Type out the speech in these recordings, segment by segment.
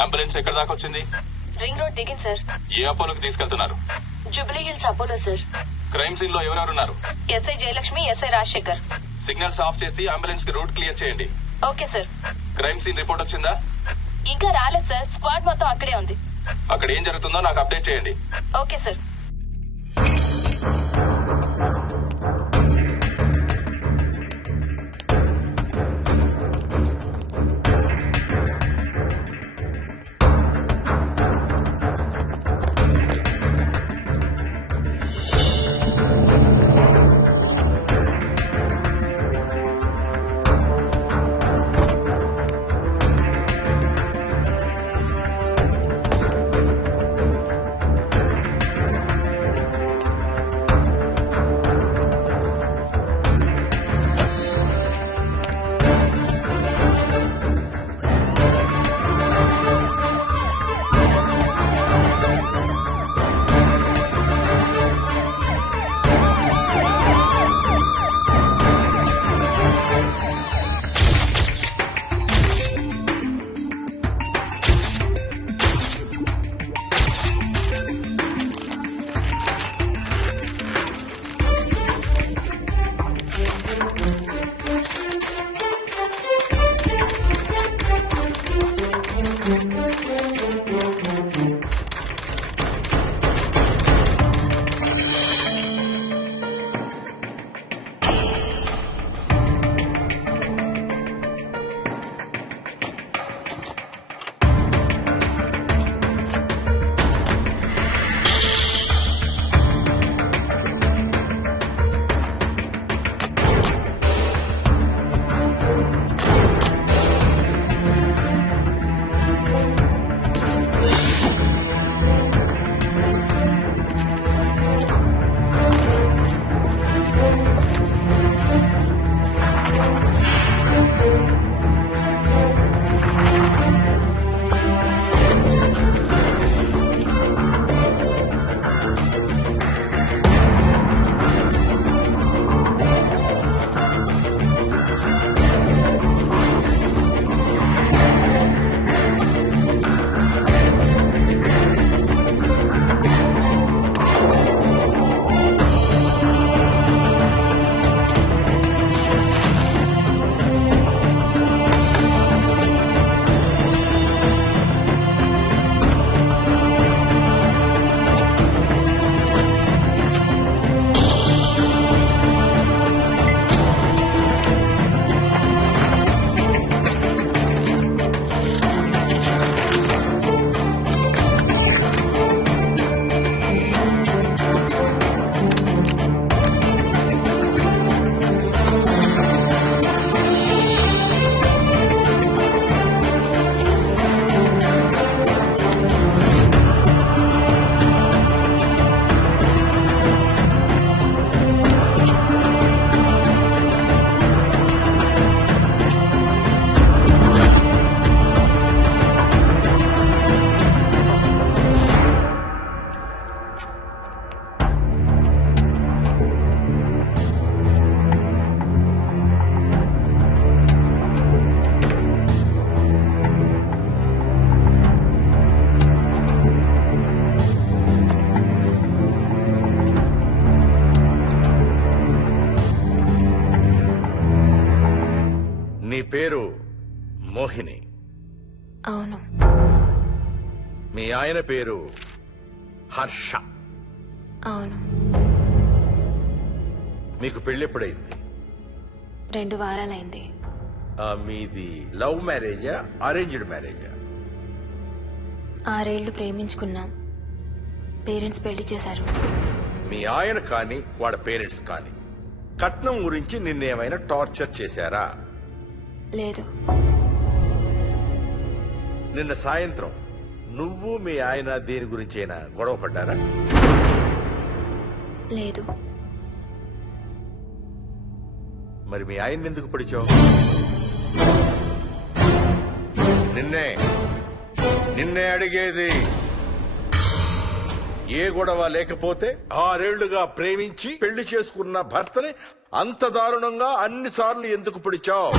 Ambulance ఎక్కడ దాకా వచ్చింది? రింగ్ రోడ్ దిగింది సార్. ఏ అపోలోకి తీసుకెళ్తున్నారు? Jubilee Hills Apollo sir. Crime scene లో ఎవరెవరున్నారు? SI Jayalakshmi, SI Rajasekhar. Signals off చేసి అంబులెన్స్ కి రూట్ క్లియర్ చేయండి. Okay sir. Crime scene report వచ్చిందా? ఇంకా రాలేదు సార్. స్క్వాడ్ మొత్తం అక్కడే ఉంది. అక్కడ ఏం జరుగుతుందో నాకు అప్డేట్ చేయండి. Okay sir. నీ పేరు మోహిని? అవును. మీ ఆయన పేరు హర్ష? అవును. మీకు పెళ్ళెప్పుడైంది? 2 వారాలైంది. మీది లవ్ మ్యారేజా అరేంజ్డ్ మ్యారేజా? 6 ఏళ్లు ప్రేమించుకున్నాం. పేరెంట్స్ పెళ్లి చేశారు. మీ ఆయన కానీ వాళ్ళ పేరెంట్స్ కానీ కట్నం గురించి నిన్నేమైనా టార్చర్ చేశారా? లేదు. నిన్న సాయంత్రం నువ్వు మీ ఆయన దేని గురించైనా గొడవ పడ్డారా? లేదు. మరి మీ ఆయన్ని ఎందుకు పడిచావు? నిన్నే అడిగేది. ఏ గొడవ లేకపోతే 6 ఏళ్లుగా ప్రేమించి పెళ్లి చేసుకున్న భర్తని అంత దారుణంగా అన్నిసార్లు ఎందుకు పిడిచావు?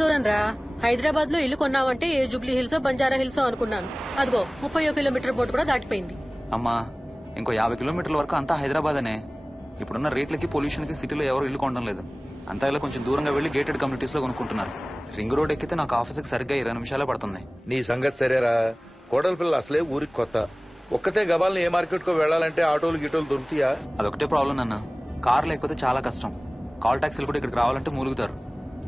దూరం రా. హైదరాబాద్ లో ఇల్లు కొన్నావంటే ఏ జూబ్లీ హిల్స్ బంజారా హిల్స్ అనుకున్నాను. అదిగో 30 కిలోమీటర్ బోర్డు కూడా దాటిపోయింది. అమ్మా ఇంకో 50 కిలోమీటర్ల వరకు అంతా హైదరాబాద్ అనే. ఇప్పుడున్న రేట్లకి పొల్యూషన్ కి సిటీలో ఎవరు ఇల్లు కొనడం లేదు. అంతా ఇలా కొంచెం దూరంగా వెళ్లి గేటెడ్ కమ్యూనిటీస్ లో కొనుక్కుంటున్నారు. రింగ్ రోడ్ ఎక్కితే నాకు ఆఫీస్కి సరిగ్గా 20 నిమిషాలే పడుతుంది. నీ సంగతి సరేరా, కోడల పిల్ల అసలే ఊరికి కొత్త. ఒక్కతే గబాల్ని ఏ మార్కెట్ కో వెళ్ళాలంటే ఆటోలు గిటోలు దొరుకుతాయా? అదొకటే ప్రాబ్లం అన్న. కార్ లేకపోతే చాలా కష్టం. కాల్ టాక్సీలు కూడా ఇక్కడికి రావాలంటే మూలుగుతారు.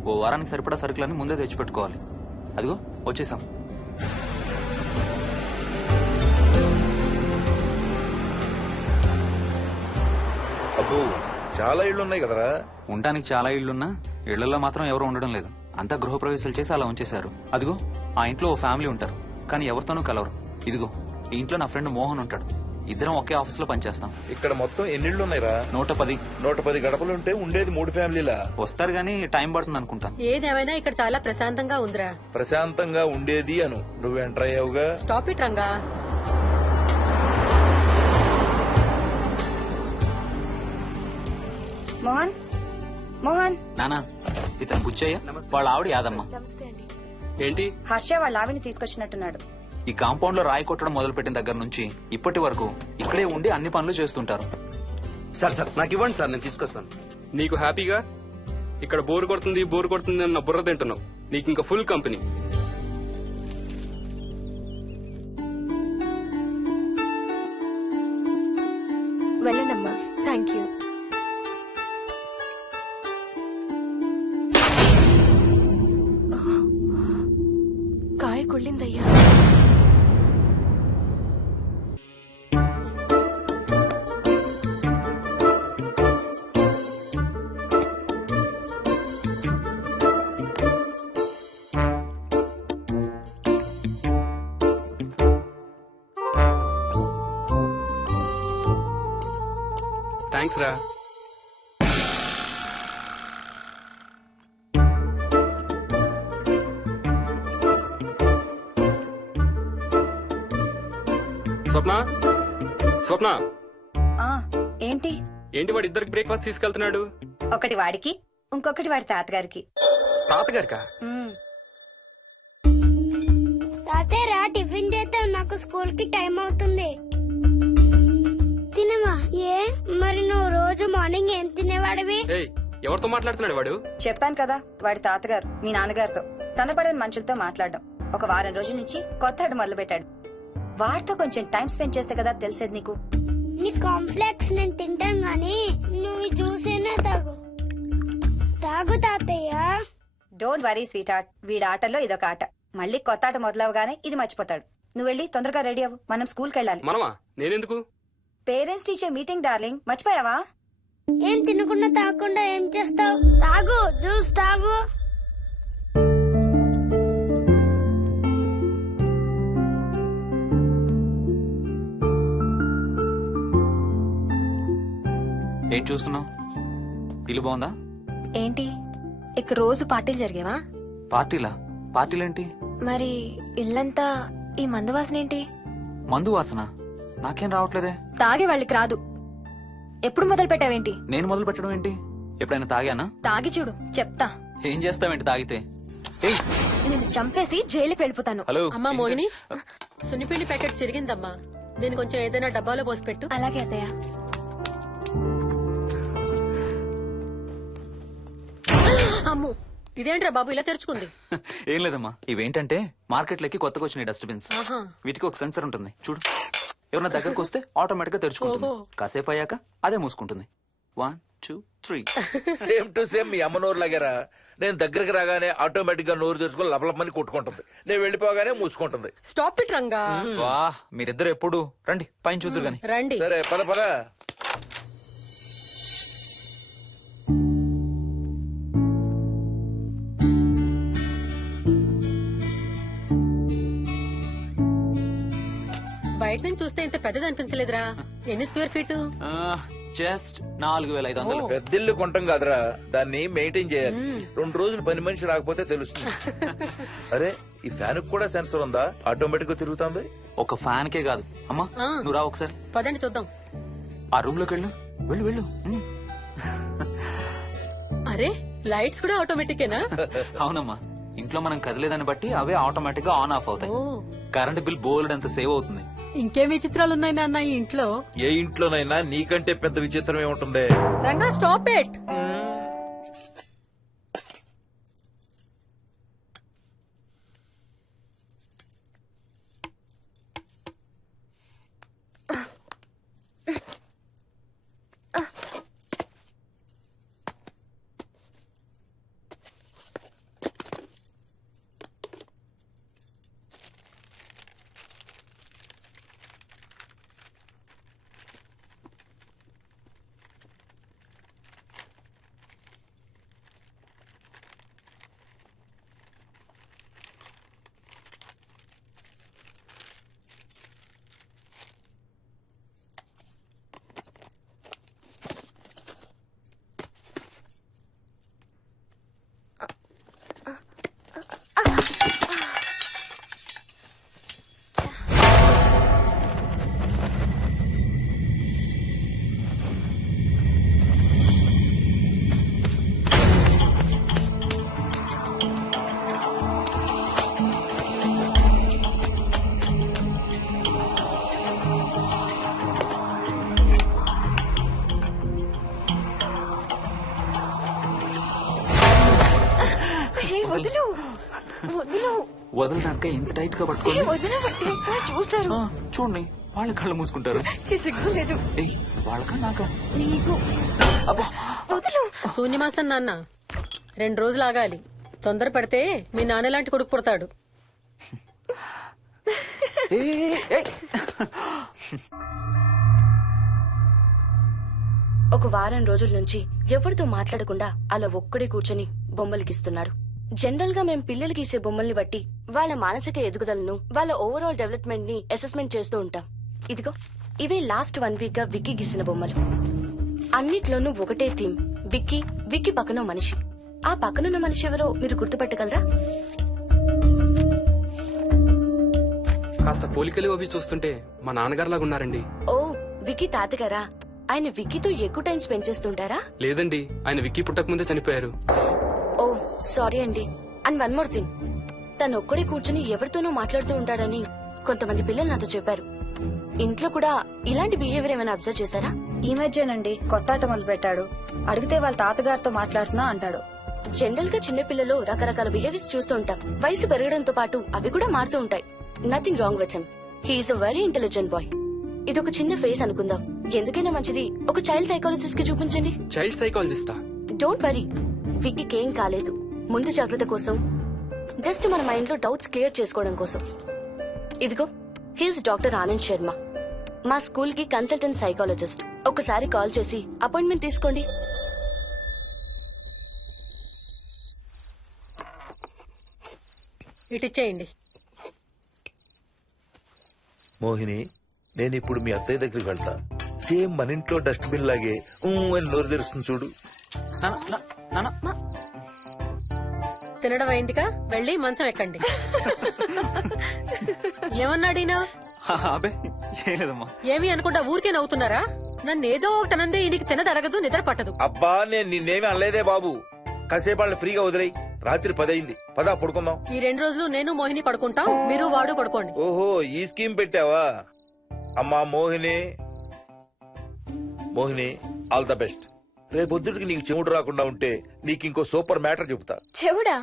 ఓ వారానికి సరిపడా సరుకులన్నీ ముందే తెచ్చిపెట్టుకోవాలి. అదిగో వచ్చేసాం. అబ్బో చాలా ఇళ్ళు ఉన్నాయి కదరా. ఉండడానికి చాలా ఇళ్లున్నా ఇళ్లలో మాత్రం ఎవరు ఉండడం లేదు. అంతా గృహప్రవేశాలు చేసి అలా ఉంచేశారు. అదిగో ఆ ఇంట్లో ఓ ఫ్యామిలీ ఉంటారు, కానీ ఎవరితోనూ కలవరు. ఇదిగో ఈ ఇంట్లో నా ఫ్రెండ్ మోహన్ ఉంటాడు. ఇద్దరం ఒకే ఆఫీస్ లో పనిచేస్తాం. ఇక్కడ మొత్తం ఎన్నిళ్ళు ఉన్నాయిరా? 110. 110 గడపలుంటే ఉండేది 3 ఫ్యామిలీలా? వస్తారు గానీ టైం పడుతుంది అనుకుంటా. ఏదేమైనా ఇక్కడ చాలా ప్రశాంతంగా ఉందిరా. ప్రశాంతంగా ఉండేది అను, నువ్వు ఎంటర్ అయ్యావుగా. Stop it Ranga. మోహన్ మోహన్ నానా ఇతను బుచ్చయ్య, వాళ్ళ ఆవిడ యాదమ్మ. ఏంటి? హర్ష వాళ్ళ ఆవిని తీసుకొచ్చినట్టున్నాడు. ఈ కాంపౌండ్ లో రాయి కొట్టడం మొదలు పెట్టిన దగ్గర నుంచి ఇప్పటి వరకు ఇక్కడే ఉండి అన్ని పనులు చేస్తుంటారు. సార్ నాకు ఇవ్వండి సార్, నేను తీసుకొస్తాను. నీకు హ్యాపీగా ఇక్కడ బోర్ కొడుతుంది అన్న బుర్ర తింటున్నావు. నీకు ఇంకా ఫుల్ కంపెనీ. వెళ్ళండమ్మా. Thank you. కాయ కుళ్ళిందయ్యా. థ్యాంక్స్ రా. స్వప్న ఆ ఏంటి ఏంటి వాడి ఇద్దరికి బ్రేక్ఫాస్ట్ తీసుకెళ్తున్నాడు? ఒకటి వాడికి, ఇంకొకటి వాడి తాతగారికి. తాతగారికా? ఉమ్, తాతయ్యరా టిఫిన్ చేద్దాం, నాకు స్కూల్ కి టైం అవుతుంది. తినవా? ఏ మరి నువ్వు రోజు మార్నింగ్ ఏం తినేవాడివి? ఏయ్, ఎవరితో మాట్లాడుతున్నాడు వాడు? చెప్పాను కదా వాడి తాతగారు మీ నాన్నగారితో కనపడని మనుషులతో మాట్లాడడం. ఒక వారం రోజుల నుంచి కొత్త ఆట మొదలు పెట్టాడు. వాడితో కొంచెం టైం స్పెండ్ చేస్తే కదా తెలిసేది నీకు. నీ కాంప్లెక్స్ నేను తింటాను గాని నువ్వు జ్యూసేనా తాగు. తాగు తాతయ్య. డోంట్ వరీ స్వీట్ హార్ట్, వీడి ఆటల్లో ఇదొక ఆట. మళ్ళీ కొత్త ఆట మొదలవగానే ఇది మర్చిపోతాడు. నువ్వు వెళ్ళి తొందరగా రెడీ అవ్వు, మనం స్కూల్కి వెళ్ళాలి. మనమా? నేనెందుకు? పేరెంట్స్ టీచర్ మీటింగ్ డార్లింగ్, మర్చిపోయావా? ఏం తినకుండా తాగకుండా ఏం చేస్తావు? తాగు, జ్యూస్ తాగు. ఏం చూస్తున్నావు? ఇల్లు బాగుందా? ఏంటి ఇక్కడ రోజు పార్టీలు జరిగేవా? పార్టీలా? పార్టీలేంటి? మరి ఇల్లంతా ఈ మందు వాసన ఏంటి? మందు వాసన నాకేం రావట్లేదే. తాగే వాళ్ళకి రాదు. ఎప్పుడు మొదలు పెట్టావేంటి? నేను మొదలు పెట్టడం ఏంటి? ఎప్పుడైనా తాగానా? తాగి చూడు, చెప్తా. ఏం చేస్తావేంటి తాగితే? ఏయ్, నేను చంపేసి జైలుకి వెళ్ళిపోతాను. హలో. అమ్మా మోహిని, సున్నిపిండి ప్యాకెట్ చిరిగిందమ్మా. దీని కొంచెం ఏదైనా డబ్బాలో పోసి పెట్టు. అలాగే అత్తయ్య. అమ్ము, ఇదేంట్రా బాబు ఇలా తెరుచుకుంది? ఏం లేదమ్మా, ఇవేంటంటే మార్కెట్లోకి కొత్తగా వచ్చినాయి డస్ట్బిన్స్. ఆహా. వీటికి ఒక సెన్సర్ ఉంటుంది చూడు. ఎవరన్నా దగ్గరకు వస్తే ఆటోమేటిక్ గా తెరుచుకుంటుంది. ఓహో. కాసేపు అయ్యాక అదే మూసుకుంటుంది. 1 2 3. సేమ్ టు సేమ్ మీ అమ్మ నోరు లాగారా. నేను దగ్గరికి రాగానే ఆటోమేటిక్ గా నోరు తెరుచుకొని లపలపని కొట్టుకుంటుంది. నేను వెళ్ళిపోగానే మూసుకుంటుంది. Stop it Ranga. వా, మీరిద్దరు ఎప్పుడు రండి పైన చూద్దరు గాని. రండి. సరే పద పద. బయట నుంచి చూస్తే ఇంత పెద్దది అనిపించలేదురా. ఎన్ని స్క్వేర్ ఫీట్? జస్ట్ 4500. పెద్దిల్లు కొంటాం కాదురా, దాన్ని మెయింటైన్ చేయాలి. 2 రోజులు పని మనిషి రాకపోతే తెలుస్తుంది. అరే ఈ ఫ్యాన్ కూడా సెన్సర్ ఉందా? ఆటోమేటిక్ గా తిరుగుతుంది. ఒక ఫ్యాన్ కే కాదు. అమ్మా ఆ. నువ్వు రా ఒకసారి. పదండి చూద్దాం. ఆ రూమ్ లోకి వెళ్ళు. వెళ్ళు వెళ్ళు. అరే లైట్స్ కూడా ఆటోమేటికేనా? అవునమ్మా, ఇంట్లో మనం కదిలేదాన్ని బట్టి అవే ఆటోమేటిక్ గా ఆన్ ఆఫ్ అవుతాయి. ఓ కరెంట్ బిల్ బోల్డ్ అంత సేవ్ అవుతుంది. ఇంకేం విచిత్రాలు ఉన్నాయి నాన్న ఈ ఇంట్లో. ఏ ఇంట్లోనైనా నీకంటే పెద్ద విచిత్రం ఏముంటుంది? Ranga stop it. వదులు వదులు వదలడానికి ఇంత టైట్ గా పట్టుకోండి. వదలబట్టి చూస్తారు. చూడండి, వాళ్ళ కళ్ళు మూసుకుంటారు. సిగ్గులేదు ఏయ్, వాళ్ళకా నాకా? నీకు. అబ్బా, వదులు. శూన్యమాసం నాన్న 2 రోజులు ఆగాలి. తొందర పడితే మీ నాన్న లాంటి కొడుకు పుడతాడు. ఒక వారం రోజుల నుంచి ఎవరితో మాట్లాడకుండా అలా ఒక్కడే కూర్చొని బొమ్మలు గీస్తున్నాడు. జనరల్ గా మేం పిల్లలు గీసే బొమ్మల్ని బట్టి వాళ్ళ మానసిక ఎదుగుదలను, వాళ్ళ ఓవరాల్ డెవలప్మెంట్ ని అసెస్మెంట్ చేస్తూ ఉంటాం. ఇదిగో ఇవే లాస్ట్ 1 వీక్ గా విక్కీ గీసిన బొమ్మలు. అన్నిట్లోనూ ఒకటే థీమ్, విక్కీ, విక్కీ పక్కన మనిషి. ఆ పక్కనున్న మనిషి ఎవరో మీరు గుర్తుపట్టగలరా? కాస్త పోలికలు అవి చూస్తుంటే మా నాన్నగారులాగా ఉన్నారండి. ఓ, విక్కీ తాతగారా? ఆయన విక్కీతో ఎక్కువ టైం స్పెండ్ చేస్తుంటారా? లేదండి, ఆయన విక్కీ పుట్టక ముందే చనిపోయారు. ఓ సారీ అండి. అండ్ 1 మోర్ థింగ్, తను ఒక్కడే కూర్చుని ఎవరితోనూ మాట్లాడుతూ ఉంటాడని కొంతమంది పిల్లలు నాతో చెప్పారు. ఇంట్లో కూడా ఇలాంటి బిహేవియర్ ఏమైనా అబ్జర్వ్ చేశారా? ఈ మధ్యనండి కొత్త ఆట మొదలు పెట్టాడు. అడిగితే వాళ్ళ తాతగారితో మాట్లాడుతున్నా అంటాడు. జనరల్ గా చిన్న పిల్లలు రకరకాల బిహేవియర్స్ చూస్తూ ఉంటాం. వయసు పెరగడంతో పాటు అవి కూడా మారుతూ ఉంటాయి. Nothing wrong with him. He's a very intelligent boy. ఇది ఒక చిన్న ఫేస్ అనుకుందాం. ఎందుకైనా మంచిది ఒక చైల్డ్ సైకాలజిస్ట్ కి చూపించండి. చైల్డ్ సైకాలజిస్టా? డోంట్ వరీ, విక్కీకి ఏం కాలేదు. ముందు జాగ్రత్త కోసం, జస్ట్ మన మైండ్ లో డౌట్స్ క్లియర్ చేసుకోవడం కోసం. ఇదిగో, హీస్ డాక్టర్ ఆనంద్ శర్మ, మా స్కూల్ కి కన్సల్టెంట్ సైకాలజిస్ట్. ఒకసారి కాల్ చేసి అపాయింట్మెంట్ తీసుకోండి. ఇటిచ్చేయండి. మోహిని, నేను ఇప్పుడు మీ అత్తయ్య దగ్గరికి వెళ్తా. సేమ్ మన ఇంట్లో డస్ట్బిన్ లాగే అని నోరు తెరుస్తుంది చూడు. తినడం అయిందిగా, వెళ్ళి మంచం ఎక్కండి. ఏమన్నాడీనా? అబే ఏం లేదమ్మా. ఏమి అనుకుంటా ఊరికే నవ్వుతున్నారా? నన్ను ఏదో ఒకటనందే ఈయనకి తినదరగదు, నిద్ర పట్టదు. అబ్బా, నేను నిన్నేమి అనలేదే బాబు. కాసేపు వాళ్ళని ఫ్రీగా వదిలేయి. రాత్రి 10 అయింది, పదా పడుకుందాం. ఈ 2 రోజులు నేను మోహిని పడుకుంటాం, మీరు వాడు పడుకోండి. ఓహో, ఈ స్కీమ్ పెట్టావా? అమ్మా Mohini, Mohini, all the best. రేపొద్దుటికి నీకు చెవుడు రాకుండా ఉంటే నీకు ఇంకో సూపర్ మ్యాటర్ చెబుతా. చెవుడా?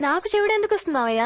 నాకు చెవుడు ఎందుకు వస్తుంది మావయ్య?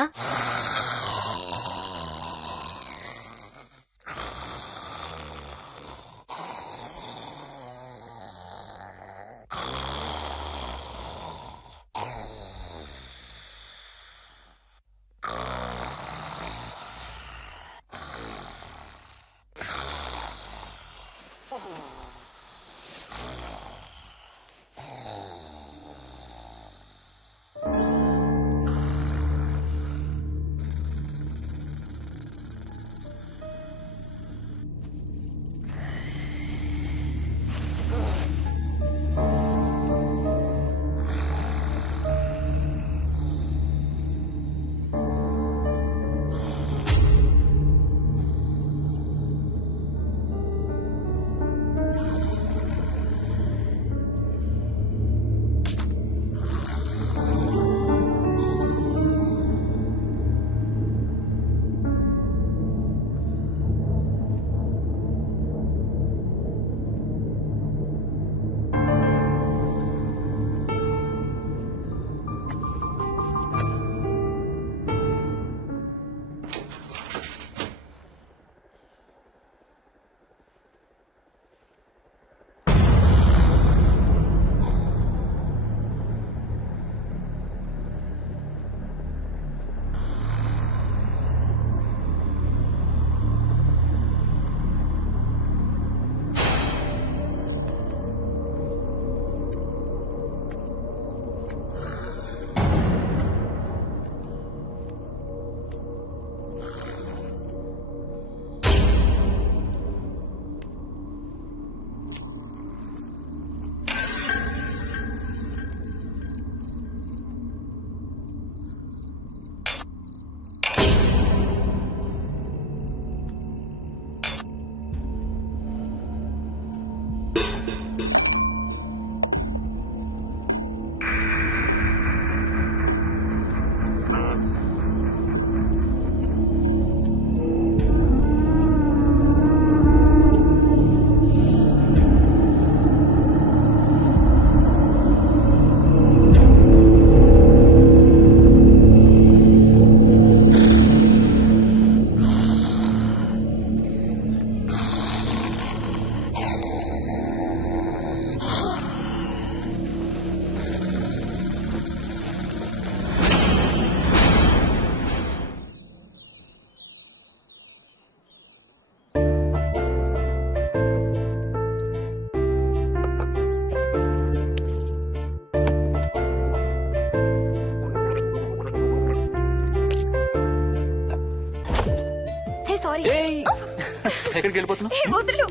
ఎక్కడికి వెళ్ళిపోతున్నావు? ఏ, వదులు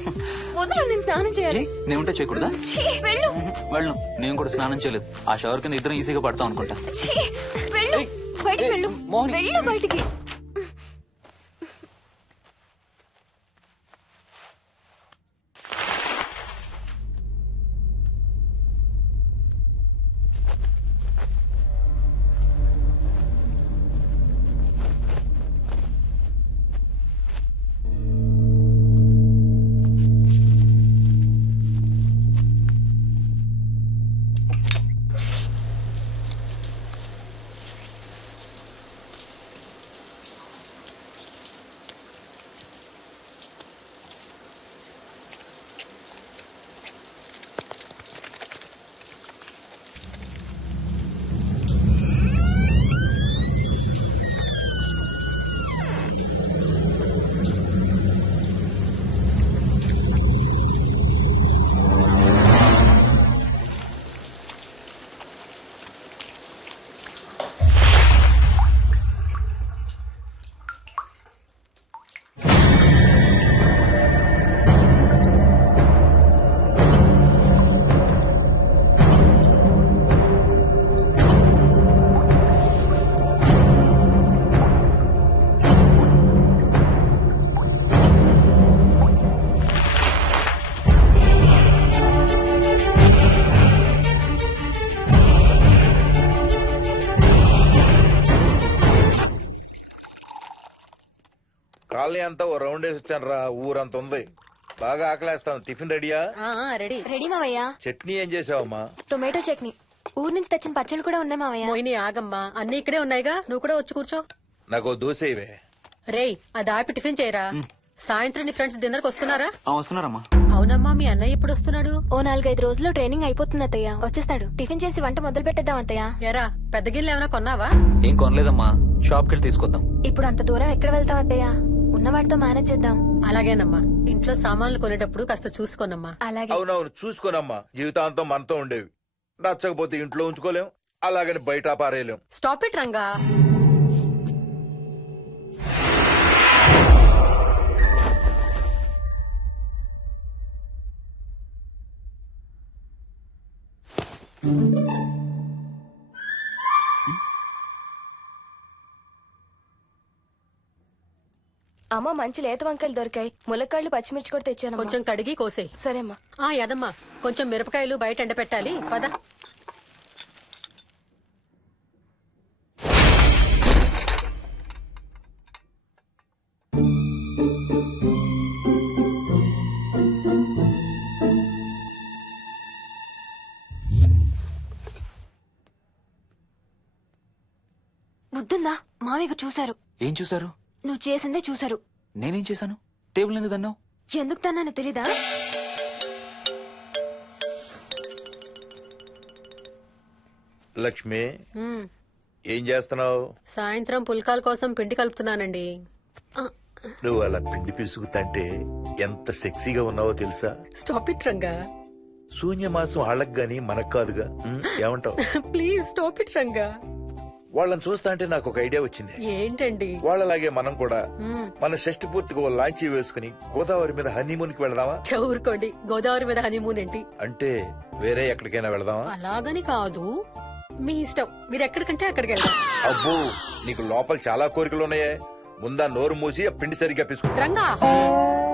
వదులు, నేను స్నానం చేయాలి. నేను ఉంటే చేయకూడదా? ఛీ, వెళ్ళు. వెళ్ళు. నేను కూడా స్నానం చేయలేదు. ఆ షవర్ కింద ఇద్దరం ఈజీగా పడతాం అనుకుంటా. ఛీ, వెళ్ళు. ఏయ్, బయటికి ఏయ్, వెళ్ళు. మోహిని, వెళ్ళు బయటికి. కాలనీ అంతా ఓ రౌండ్ వేసి వచ్చాను రా. ఊరంత ఉంది. బాగా ఆకలేస్తాం. టిఫిన్ రెడీయా? రెడీ. రెడీ మావయ్య. చట్నీ ఏం చేసావమ్మా? టొమాటో చట్నీ. ఊరు నుంచి తెచ్చిన పచ్చళ్ళు కూడా ఉన్నాయి మావయ్య. మోహిని ఆగమ్మా, అన్ని ఇక్కడే ఉన్నాయిగా, నువ్వు కూడా వచ్చి కూర్చో. నాకు దోశ ఇవే. రేయ్, అది ఆపి టిఫిన్ చేయరా. సాయంత్రం నీ ఫ్రెండ్స్ డిన్నర్ కి వస్తున్నారా? వస్తున్నారమ్మా. అవునమ్మా, మీ అన్నయ్య ఎప్పుడు వస్తున్నాడు? ఓ 4-5 రోజుల్లో ట్రైనింగ్ అయిపోతుంది అత్తయ్య, వచ్చేస్తాడు. టిఫిన్ చేసి వంట మొదలు పెట్టేద్దాం అత్తయ్య. ఎరా, పెద్ద గిన్నెలు ఏమైనా కొన్నావా? ఏం కొనలేదమ్మా, షాప్కి వెళ్ళి తీసుకొద్దాం. ఇప్పుడు అంత దూరం ఎక్కడ వెళ్తాం అత్తయ్య, ఉన్న వాటితో మేనేజ్ చేద్దాం. అలాగేనమ్మా, ఇంట్లో సామాన్లు కొనేటప్పుడు కాస్త చూసుకోనమ్మా. అలాగే. అవునవును, చూసుకోనమ్మా. జీవితాంతం మనతో ఉండేవి. నచ్చకపోతే ఇంట్లో ఉంచుకోలేం, అలాగని బయట పారేయలేం. Stop it Ranga. అమ్మ, మంచి లేత వంకాయలు దొరికాయి. ములక్కాళ్ళు, పచ్చిమిర్చి కూడా తెచ్చాను. కొంచెం కడిగి కోసేయ్. సరే అమ్మా. యదమ్మా, కొంచెం మిరపకాయలు బయట ఎండపెట్టాలి. పద. బుద్ధుందా? మామయ్య చూశారు. ఏం చూసారు? నువ్వు చేసిందే చూశారు. నేనేం చేశాను? టేబుల్ ఎందుకు దన్నావు? ఎందుకు తన్నాను తెలీదా? లక్ష్మి, ఏం చేస్తున్నావు? సాయంత్రం పుల్కాల కోసం పిండి కలుపుతున్నానండి. నువ్వు అలా పిండి పిసుకుతంటే ఎంత సెక్సీగా ఉన్నావో తెలుసా? Stop it Ranga. శూన్యమాసం వాళ్ళకి గాని మనకు కాదుగా. ఏమంటావు? Please stop it Ranga. వాళ్ళని చూస్తా అంటే నాకు ఒక ఐడియా వచ్చింది. ఏంటండి? వాళ్ళలాగే మనం కూడా మన షష్టి పూర్తిగా ఓ లాంచీ వేసుకుని గోదావరి మీద హనీమూన్ కి వెళదామా? ఊరుకోండి, గోదావరి మీద హనీమూన్ ఏంటి? అంటే వేరే ఎక్కడికైనా వెళదామా? అలాగని కాదు, మీ ఇష్టం. మీరు ఎక్కడికంటే అక్కడికి వెళ్దాం. అబ్బో, నీకు లోపల చాలా కోరికలు ఉన్నాయే. ముందా నోరు మూసి ఆ పిండి సరిగ్గా పిసుకు. రంగా.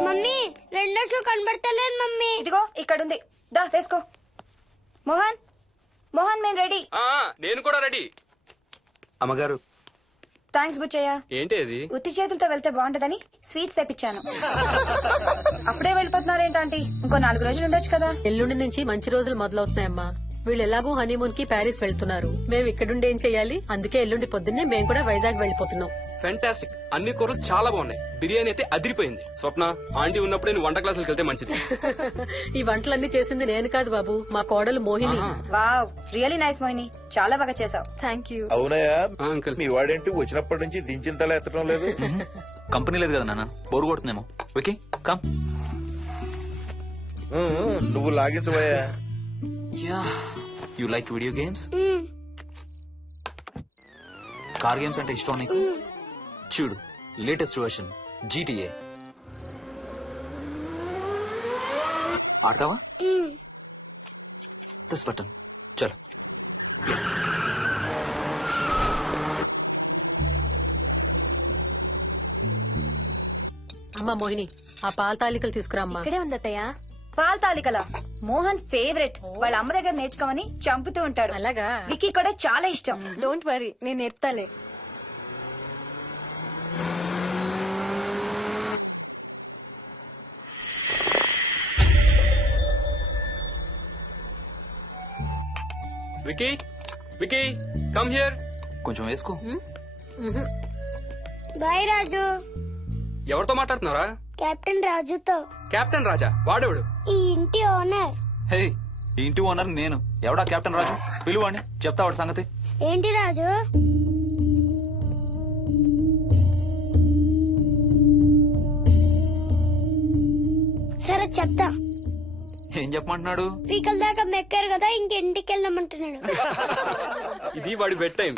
మమ్మీ, రెండో షూ కనబడతలేదు మమ్మీ. ఇదిగో ఇక్కడుంది, దా వేసుకో. మోహన్, మోహన్, మేము రెడీ. నేను కూడా రెడీ. అమ్మగారు, థ్యాంక్స్ బుచ్చయ్య. ఏంటి అది? ఉత్తి చేతులతో వెళ్తే బాగుంటదని స్వీట్స్ తెప్పించాను. అప్పుడే వెళ్ళిపోతున్నారేంటంటే ఇంకో 4 రోజులు ఉండొచ్చు కదా. ఎల్లుండి నుంచి మంచి రోజులు మొదలవుతున్నాయమ్మా. వీళ్ళు ఎలాగూ హనీమూన్ కి ప్యారిస్ వెళ్తున్నారు. మేము ఇక్కడుండి ఏం చెయ్యాలి? అందుకే ఎల్లుండి పొద్దున్నే మేము కూడా వైజాగ్ వెళ్ళిపోతున్నాం. ఫెంటాస్టిక్. అన్ని కూరలు చాలా బాగున్నాయి. బిర్యానీ అయితే అదిరిపోయింది. స్వప్న, ఆంటీ ఉన్నప్పుడే నువ్వు వంట క్లాసులకు వెళ్తే మంచిది. ఈ వంటలన్నీ చేసింది నేను కాదు బాబు, మా కోడలు Mohini. Wow, really nice Mohini, చాలా బాగా చేసావు. Thank you. అవునయ్యా, అంకుల్. మీ వాడేంటి వచ్చినప్పటి నుంచి దించిన తల ఎత్తడం లేదు? కంపెనీ లేదు కదా నాన్న, బోరు కొడుతుందేమో. Okay come. నువ్వు లాగించబోయా? You like video games? Car games అంటే ఇష్టం నీకు? చూడు, లేటెస్ట్ వర్షన్ GTA. ఆడతావా? దస్ బటన్ చలో. అమ్మా మోహిని, ఆ పాల తాలికలు తీసుకురా అమ్మా. ఇక్కడే ఉంది అత్తయ్య. పాల తాలికల మోహన్ ఫేవరెట్. వాళ్ళ అమ్మ దగ్గర నేర్చుకోమని చంపుతూ ఉంటాడు. అలాగా? విక్కీ కూడా చాలా ఇష్టం. డోంట్ వరీ, నేను నేర్పుతాలే. Vicky, Vicky, come here. కొంచెం వేసుకో. బాయ్ రాజు. ఎవరితో మాట్లాడుతున్నారా? కెప్టెన్ రాజుతో. కెప్టెన్ రాజా? వాడేవాడు? ఈ ఇంటి ఓనర్. హే, ఈ ఇంటి ఓనర్ నేను. ఎవడా కెప్టెన్ రాజు? పిలువాడిని, చెప్తా వాడి సంగతి. ఏంటి రాజు? సరే చెప్తా. ఏం చెప్పమంటున్నాడు? పీకల దాకా మెక్కారు కదా, ఇంటికి వెళ్ళమంటున్నాడు. ఇది వాడి బెడ్ టైం.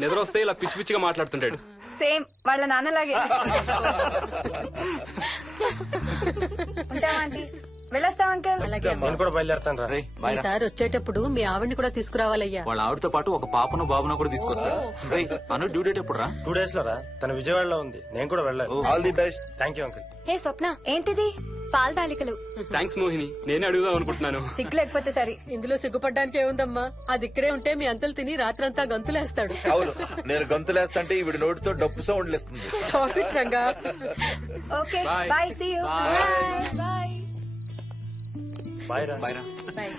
నిద్ర వస్తే ఇలా పిచ్చి పిచ్చిగా మాట్లాడుతుంటాడు. సేమ్ వాళ్ళ నాన్నలాగే. ఉంటావా ఆంటీ? వెళ్ళొస్తాం అంకల్. అలాగే అమ్మా. నేను కూడా బయలుదేరతాను రా. రే బాయ్ రా. ఈసారి వచ్చేటప్పుడు మీ ఆవిడ్ని కూడా తీసుకురావాలయ్యా. వాళ్ళ ఆవిడతో పాటు ఒక పాపను బాబును కూడా తీసుకొస్తాడు. రేయ్, అను డ్యూ డేట్ ఎప్పుడు రా? 2 days లో రా. తన విజయవాడలో ఉంది, నేను కూడా వెళ్ళాలి. All the best. Thank you uncle. Hey Swapna, ఏంటిది? పాల తాలికలు. థ్యాంక్స్ మోహిని, నేనే అడుగుదాం అనుకుంటున్నాను. సిగ్గు లేకపోతే సరే. ఇందులో సిగ్గుపడ్డానికి ఏముందంమ్మా? అది ఇక్కడే ఉంటే మీ అంకుల్ తిని రాత్రంతా గంతులేస్తాడు. అవును, నేను గంతులేస్తంటే ఈవిడ నోటితో డప్పు సౌండ్లు ఇస్తుంది. Stop it, Ranga. Okay Bye. Bye, see you. Bye. Bye రా. బాయ్ రా. Bye.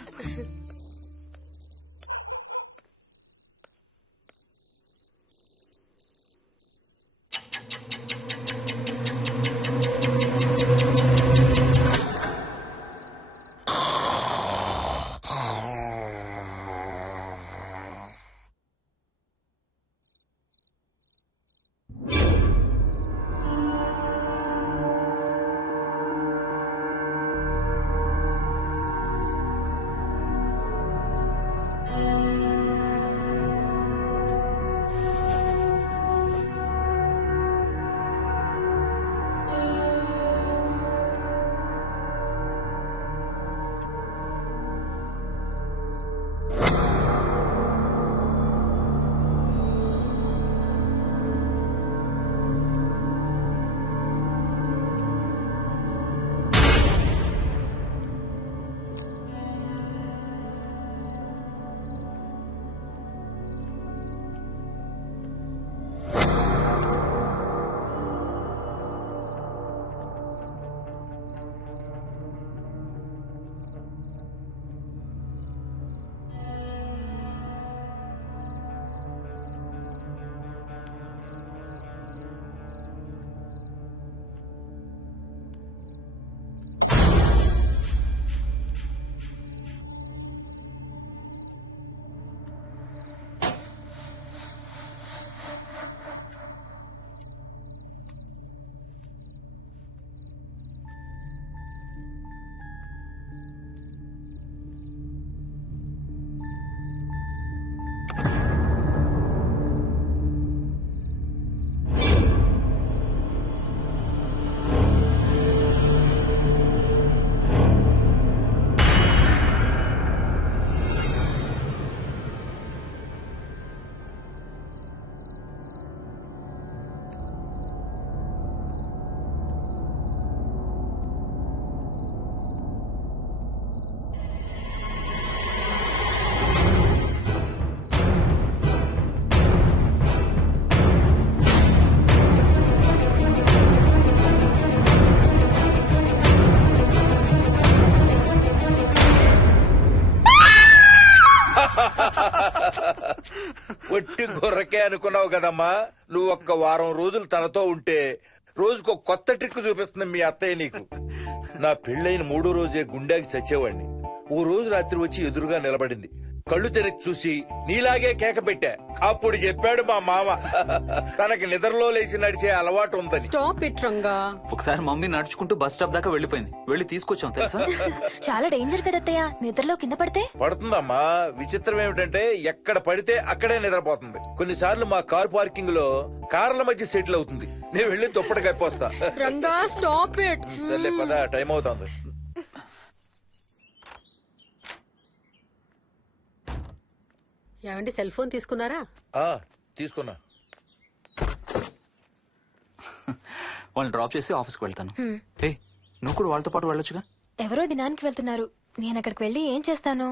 ఒట్టి గొర్రకే అనుకున్నావు కదమ్మా. నువ్వు ఒక్క వారం రోజులు తనతో ఉంటే రోజుకు కొత్త ట్రిక్ చూపిస్తుంది మీ అత్తయ్య నీకు. నా పెళ్ళైన 3వ రోజే గుండెకి చచ్చేవాడిని. ఓ రోజు రాత్రి వచ్చి ఎదురుగా నిలబడింది. కళ్ళు తెరిచి చూసి నీలాగే కేక పెట్టా. అప్పుడు చెప్పాడు మా మామ తనకి నిద్రలో లేచి నడిచే అలవాటు ఉందని. Stop it, Ranga. ఒకసారి మమ్మీ నడుచుకుంటూ బస్ స్టాప్ దాకా వెళ్ళిపోయింది. వెళ్ళి తీసుకొచ్చాం తెలుసా. చాలా డేంజర్ కదా అత్తయ్య, నిద్రలో కింద పడితే. పడుతుందమ్మా. విచిత్రం ఏమిటంటే ఎక్కడ పడితే అక్కడే నిద్రపోతుంది. కొన్నిసార్లు మా కార్ పార్కింగ్ లో కార్ల మధ్య సెటిల్ అవుతుంది. నేను వెళ్ళి దుప్పటి కప్పొస్తా. Ranga, stop it. సర్లే పద, టైం అవుతుంది. ఏమండి సెల్ ఫోన్ తీసుకున్నారా? ఆ, తీసుకున్నా. వాళ్ళని డ్రాప్ చేసి ఆఫీస్కి వెళ్తాను. ఏ నువ్వు కూడా వాళ్ళతో పాటు వెళ్ళొచ్చుగా. ఎవరో దినానికి వెళ్తున్నారు, నేను అక్కడికి వెళ్ళి ఏం చేస్తాను?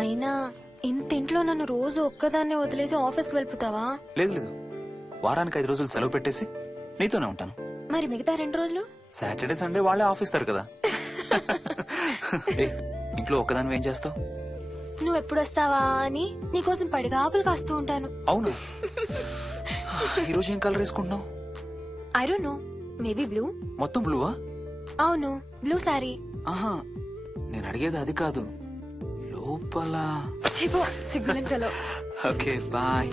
అయినా ఇంత ఇంట్లో నన్ను రోజు ఒక్కదాన్నే వదిలేసి ఆఫీస్కి వెళ్ళిపోతావా? లేదు లేదు, వారానికి 5 రోజులు సెలవు పెట్టేసి నీతోనే ఉంటాను. మరి మిగతా 2 రోజులు? సాటర్డే సండే వాళ్ళే ఆఫీస్ తారు కదా. ఏ ఇంట్లో ఒక్కదాని ఏం చేస్తావు? నువ్వు ఎప్పుడు వస్తావా అని నీకోసం పడిగాపులు కాస్తూ ఉంటాను. అవును. ఈరోజు ఏం కలర్ వేసుకుంటున్నావు? I don't know, maybe blue. మొత్తం బ్లూవా? అవును, బ్లూ సారీ. ఆహా, నేను అడిగేది అది కాదు, లోపల. సిగ్గులేని ఫెలో. Okay bye.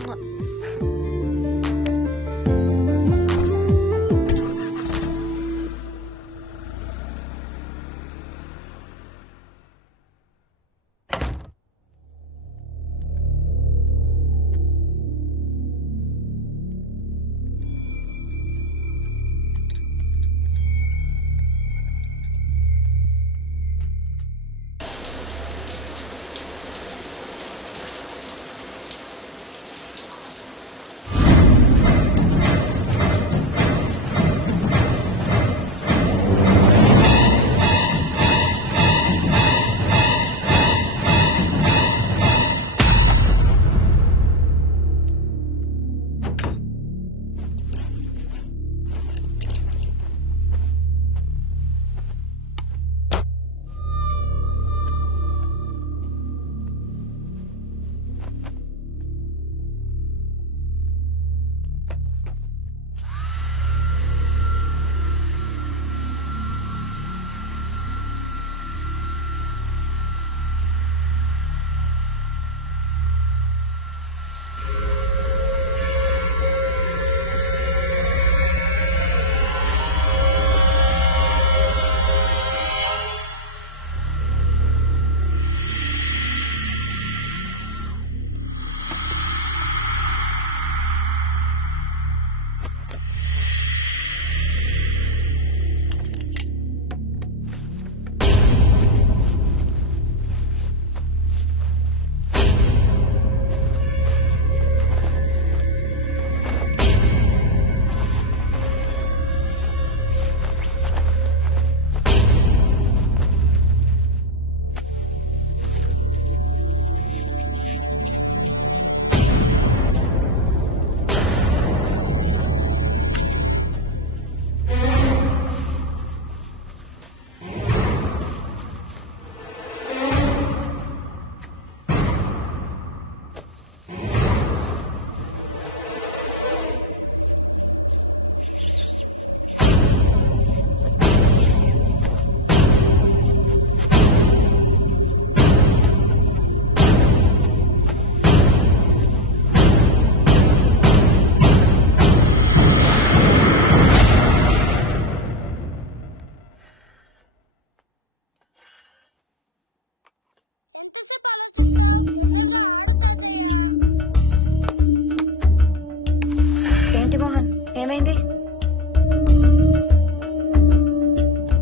ఏంటి మోహన్, ఏమైంది?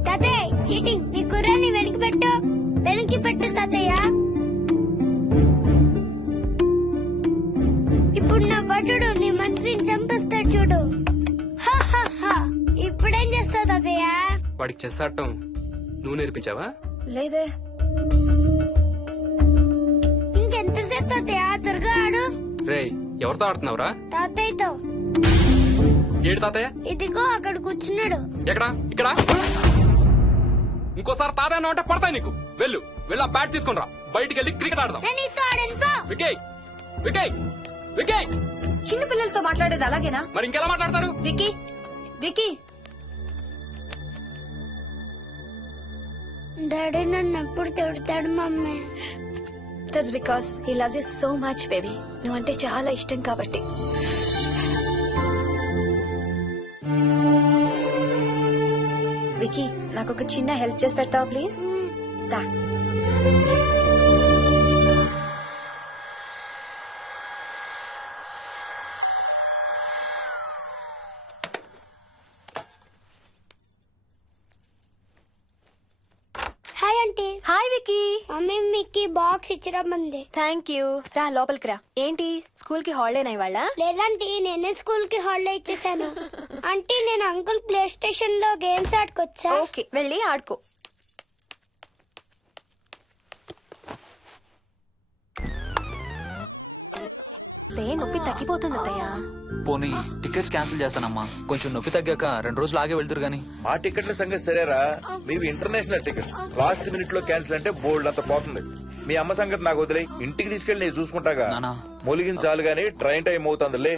తాతయ్య చీటింగ్, నీ కుర్రాన్ని వెనక్కి పెట్టు, వెనక్కి పెట్టు తాతయ్య. ఇప్పుడు నా భటుడు నీ మంత్రిని చంపేస్తాడు చూడు. హా, హా, హా. ఇప్పుడేం చేస్తావు తాతయ్య? వాడికి చెస్ ఆడటం నువ్వు నేర్పించావా? లేదే. ఇంకెంతసేపు తాతయ్య? త్వరగా ఆడు. రేయ్, ఎవరితో ఆడుతున్నావురా? తాతయ్యతో. ఏడు తాతయ్య? ఇదిగో అక్కడ కూర్చున్నాడు. ఎక్కడా? ఇక్కడ. ఇంకోసారి తాతయ్య అంటే పడతాయి నీకు. వెళ్ళు వెళ్ళి ఆ బ్యాట్ తీసుకుని రా, బయటికి వెళ్ళి క్రికెట్ ఆడదాం. నేను నీతో ఆడను పో. వికయ్ వికయ్ వికయ్. చిన్న పిల్లలతో మాట్లాడేది అలాగేనా? మరి ఇంకెలా మాట్లాడతారు? Wiki, wiki. డాడీ నన్ను ఎప్పుడు తిడతాడు mummy. That's because he loves you so much baby. నువ్వంటే చాలా ఇష్టం కాబట్టి. వికీ, నాకు ఒక చిన్న హెల్ప్ చేసి పెడతావా ప్లీజ్? దా. Hi aunty. Aunty. Hi Vicky. Mummy మీకు బాక్స్ ఇచ్చిరమ్మంది. Thank you. రా లోపలికి రా. ఏంటి స్కూల్ కి హాలిడేనా ఇవాళ? లేదంటే నేనే స్కూల్ కి హాలిడే ఇచ్చేసాను. అంటే నేను అంకుల్ ప్లే స్టేషన్ లో గేమ్స్ ఆడుకోవచ్చా? ఓకే, వెళ్ళి ఆడుకో. నొప్పి తగ్గిపోతుంది అత్తయ్య. పోనీ టికెట్స్ క్యాన్సిల్ చేస్తానమ్మా. కొంచెం నొప్పి తగ్గాక 2 రోజులు ఆగే వెళ్తురు గాని. మా టికెట్ల సంగతి సరేరా, మీవి ఇంటర్నేషనల్ టికెట్స్. లాస్ట్ మినిట్ లో క్యాన్సిల్ అంటే బోల్డ్ అంత పోతుంది. మీ అమ్మ సంగతి నాకు వదిలే, ఇంటికి తీసుకెళ్ళి నేను చూసుకుంటాగా. నానా. మొలిగించాలు గాని ట్రైన్ టైం అవుతుంది.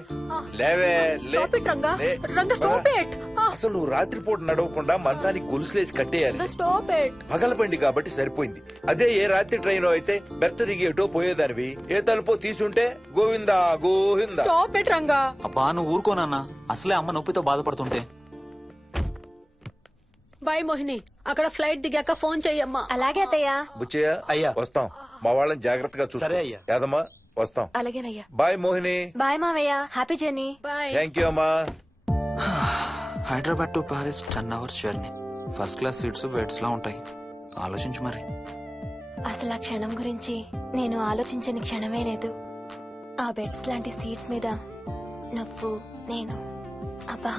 లేవే లే. Stop it, Ranga. లే. Ranga, stop it. అసలు నువ్వు రాత్రిపూట నడవకుండా మంచానికి గొలుసులేసి కట్టేయాలి. Stop it. పగలబండి కాబట్టి సరిపోయింది. అదే ఏ రాత్రి ట్రైన్ అయితే బెర్త దిగి ఎటో పోయేదానివి. ఏ తలుపో తీసుంటే Govinda Govinda. Stop it, Ranga. అబ్బా నువ్వు ఊరుకోనన్నా, అసలే అమ్మ నొప్పితో బాధపడుతుంటే. బాయ్ మోహిని, అక్కడ ఫ్లైట్ దిగాక ఫోన్ చెయ్యమ్మా. అలాగే అత్తయ్య. బుచ్చయ్య అయ్యా. వస్తాం. మా వాళ్ళని జాగ్రత్తగా చూసుకో. సరే అయ్యా. యాదమ్మా వస్తాం. అలాగేనయ్యా. బాయ్ మోహిని. బాయ్ మావయ్య. Happy journey. Bye. Thank you అమ్మా. Hyderabad to Paris 10 hours journey. First class seats beds లా ఉంటాయి. ఆలోచించు మరి. అసలు ఆ క్షణం గురించి నేను ఆలోచించని క్షణమే లేదు. ఆ బెడ్స్ లాంటి సీట్స్ మీద నువ్వు నేను. అబ్బా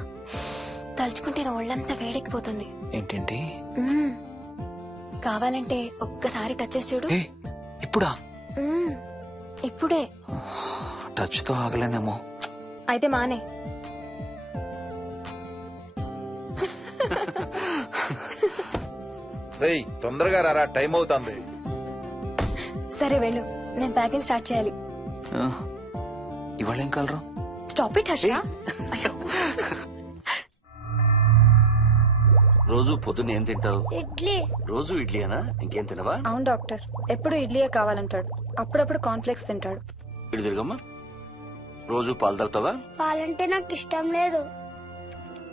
తలుచుకుంటే నా ఒళ్ళంతా వేడెక్కిపోతుంది. ఏంటేంటి? మ్మ్. కావాలంటే ఒక్కసారి టచ్ చేసి చూడు. ఏ ఇప్పుడా? మ్మ్. ఇప్పుడే. టచ్ తో ఆగలేనేమో. అయితే మానే. రేయ్ తొందరగా రారా, టైం అవుతుంది. సరే వెళ్ళు, నేను ప్యాకింగ్ స్టార్ట్ చేయాలి. ఆ, ఇవాళ ఏం కలరు? Stop it Harsha. రోజు పొద్దున్న ఏం తింటావు? ఇడ్లీ. రోజు ఇడ్లీనా? ఇంకేం తినవా? అవును డాక్టర్, ఎప్పుడు ఇడ్లీయే కావాలంటాడు. అప్పుడప్పుడు కాన్ఫ్లెక్స్ తింటాడు. ఇటు తిరగమ్మా. రోజు పాలు తాగుతావా? పాలంటే నాకు ఇష్టం లేదు.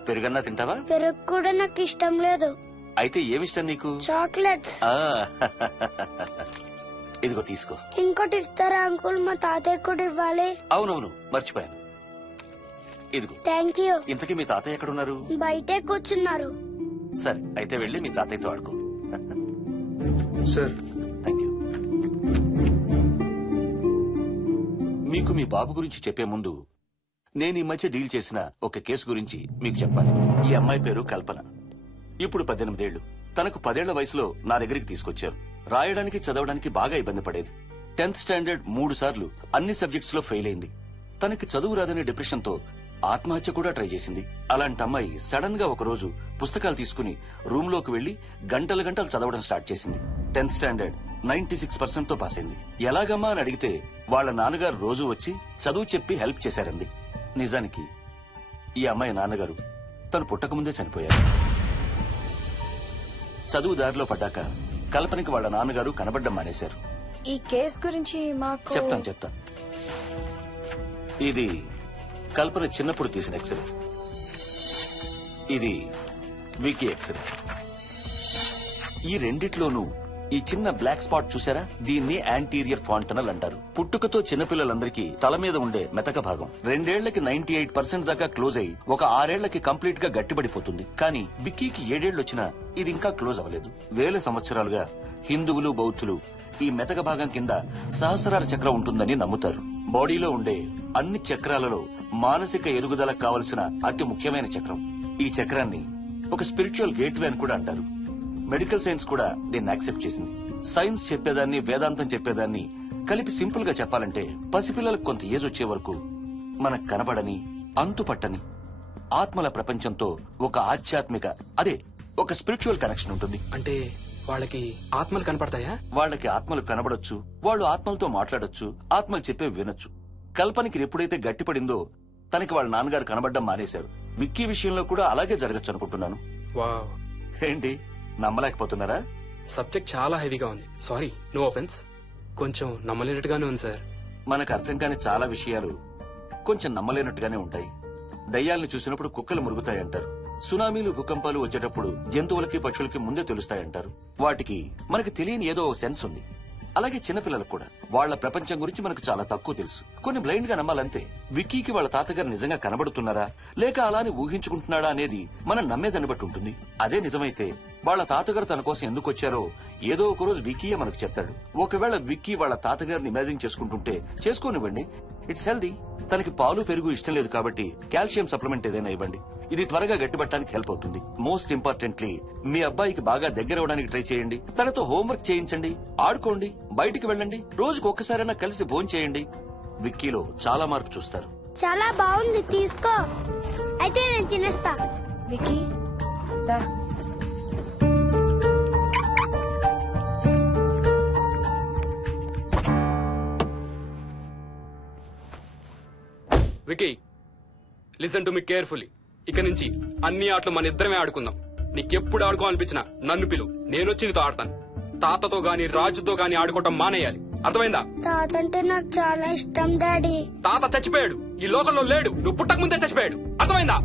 పెరుగన్నా తింటావా? పెరుగు కూడా నాకు ఇష్టం లేదు. అయితే ఏమిష్టం నీకు? చాక్లెట్స్. ఆ, ఇదిగో తీసుకో. ఇంకోటి ఇస్తారా అంకుల్? మా తాతయ్య కూడా ఇవ్వాలి. అవునవును మర్చిపోయాను. ఇదిగో. Thank you. ఇంతకీ మీ తాతయ్య ఎక్కడున్నారు? బయటే కూర్చున్నారు. సరే అయితే వెళ్ళి మీ తాతయ్యతో ఆడుకో. Sir thank you. మీకు మీ బాబు గురించి చెప్పే ముందు నేను ఈ మధ్య డీల్ చేసిన ఒక కేసు గురించి మీకు చెప్పాలి. ఈ అమ్మాయి పేరు కల్పన. ఇప్పుడు 18 ఏళ్లు. తనకు 10 ఏళ్ల వయసులో నా దగ్గరికి తీసుకొచ్చారు. రాయడానికి చదవడానికి బాగా ఇబ్బంది పడేది. 10th స్టాండర్డ్ 3 సార్లు అన్ని సబ్జెక్ట్స్ లో ఫెయిల్ అయింది. తనకి చదువు రాదనే డిప్రెషన్ తో ఆత్మహత్య కూడా ట్రై చేసింది. అలాంటి అమ్మాయి సడన్ గా ఒక రోజు పుస్తకాలు తీసుకుని రూమ్ లోకి వెళ్లి గంటలు గంటలు చదవడం స్టార్ట్ చేసింది. 10th స్టాండర్డ్ 96% తో పాస్ అయింది. ఎలాగమ్మా అని అడిగితే వాళ్ళ నాన్నగారు రోజు వచ్చి చదువు చెప్పి హెల్ప్ చేశారంది. నిజానికి ఈ అమ్మాయి నాన్నగారు తను పుట్టకముందే చనిపోయారు. చదువు దారిలో పడ్డాక కల్పనకి వాళ్ళ నాన్నగారు కనబడ్డం మానేశారు. ఈ కేస్ గురించి మాకు చెప్తాను. ఇది కల్పన చిన్నప్పుడు తీసిన ఎక్స్రే. ఇది వికీ ఎక్స్రే. ఈ రెండిట్లోనూ ఈ చిన్న బ్లాక్ స్పాట్ చూసారా? దీన్ని యాంటీరియర్ ఫాంటనల్ అంటారు. పుట్టుకతో చిన్నపిల్లలందరికీ తల మీద ఉండే మెతక భాగం 2 ఏళ్లకి 98% దాకా క్లోజ్ అయి ఒక 6 ఏళ్లకి కంప్లీట్ గా గట్టిపడిపోతుంది. కానీ విక్కీకి 7 ఏళ్లు వచ్చినా ఇది ఇంకా క్లోజ్ అవ్వలేదు. వేల సంవత్సరాలుగా హిందువులు బౌద్ధులు ఈ మెతక భాగం కింద సహస్రార చక్రం ఉంటుందని నమ్ముతారు. బాడీలో ఉండే అన్ని చక్రాలలో మానసిక ఎదుగుదలకు కావలసిన అతి ముఖ్యమైన చక్రం. ఈ చక్రాన్ని ఒక స్పిరిచువల్ గేట్వే అని కూడా అంటారు. మెడికల్ సైన్స్ కూడా దీన్ని యాక్సెప్ట్ చేసింది. సైన్స్ చెప్పేదాన్ని వేదాంతం చెప్పేదాన్ని కలిపి సింపుల్ గా చెప్పాలంటే పసిపిల్లలకు కొంత ఏజ్ వచ్చే వరకు మనకు కనబడని అంతుపట్టని ఆత్మల ప్రపంచంతో ఒక ఆధ్యాత్మిక అదే ఒక స్పిరిచువల్ కనెక్షన్ ఉంటుంది. అంటే వాళ్ళకి ఆత్మలు కనపడతాయా? వాళ్ళకి ఆత్మలు కనబడొచ్చు, వాళ్ళు ఆత్మలతో మాట్లాడొచ్చు, ఆత్మలు చెప్పే వినొచ్చు. కల్పనకి ఎప్పుడైతే గట్టిపడిందో తనకి వాళ్ళ నాన్నగారు కనబడ్డం మానేశారు. విక్కీ విషయంలో కూడా అలాగే జరగచ్చు అనుకుంటున్నాను. వావ్, ఏంటి నమ్మలేకపోతున్నారా? సబ్జెక్ట్ చాలా హెవీగా ఉంది. Sorry, no offence. కొంచెం నమ్మలేనట్టుగానే ఉంది సార్. మనకు అర్థం కాని చాలా విషయాలు కొంచెం నమ్మలేనట్టుగానే ఉంటాయి. దయ్యాల్ని చూసినప్పుడు కుక్కలు మురుగుతాయంటారు. సునామీలు భూకంపాలు వచ్చేటప్పుడు జంతువులకి పక్షులకి ముందే తెలుస్తాయంటారు. వాటికి మనకి తెలియని ఏదో సెన్స్ ఉంది. అలాగే చిన్నపిల్లలకు కూడా వాళ్ల ప్రపంచం గురించి మనకు చాలా తక్కువ తెలుసు. కొన్ని బ్లైండ్ గా నమ్మాలంతే. విక్కీకి వాళ్ళ తాతగారు నిజంగా కనబడుతున్నారా లేక అలానే ఊహించుకుంటున్నాడా అనేది మనం నమ్మేదాన్ని బట్టి ఉంటుంది. అదే నిజమైతే వాళ్ళ తాతగారు తన కోసం ఎందుకు వచ్చారో ఏదో ఒక రోజు విక్కీయే మనకు చెప్తాడు. ఒకవేళ విక్కీ వాళ్ళ తాతగారిని ఇమాజిన్ చేసుకుంటుంటే చేసుకోనివ్వండి, ఇట్స్ హెల్దీ. తనకి పాలు పెరుగు ఇష్టం లేదు కాబట్టి కాల్షియం సప్లిమెంట్ ఏదైనా ఇవ్వండి. ఇది త్వరగా గట్టిపట్టడానికి హెల్ప్ అవుతుంది. మోస్ట్ ఇంపార్టెంట్లీ మీ అబ్బాయికి బాగా దగ్గర అవడానికి ట్రై చేయండి. తనతో హోంవర్క్ చేయించండి, ఆడుకోండి, బయటికి వెళ్ళండి, రోజుకు ఒక్కసారైనా కలిసి భోజనం చేయండి. విక్కీలో చాలా మార్పు చూస్తారు. చాలా బాగుంది, తీసుకో. అయితే నేను తినేస్తా. విక్కీ దా. Vicky, listen to me carefully. ఇక నుంచి అన్ని ఆటలు మన ఇద్దరమే ఆడుకుందాం. నీకెప్పుడు ఆడుకోవాలనిపించినా నన్ను పిలు, నేనొచ్చి నీతో ఆడతాను. తాతతో గాని రాజుతో గాని ఆడుకోవటం మానేయాలి, అర్థమైందా? తాత అంటే నాకు చాలా ఇష్టం డాడీ. తాత చచ్చిపోయాడు, ఈ లోకంలో లేడు. నువ్వు పుట్టక ముందే చచ్చిపోయాడు, అర్థమైందా?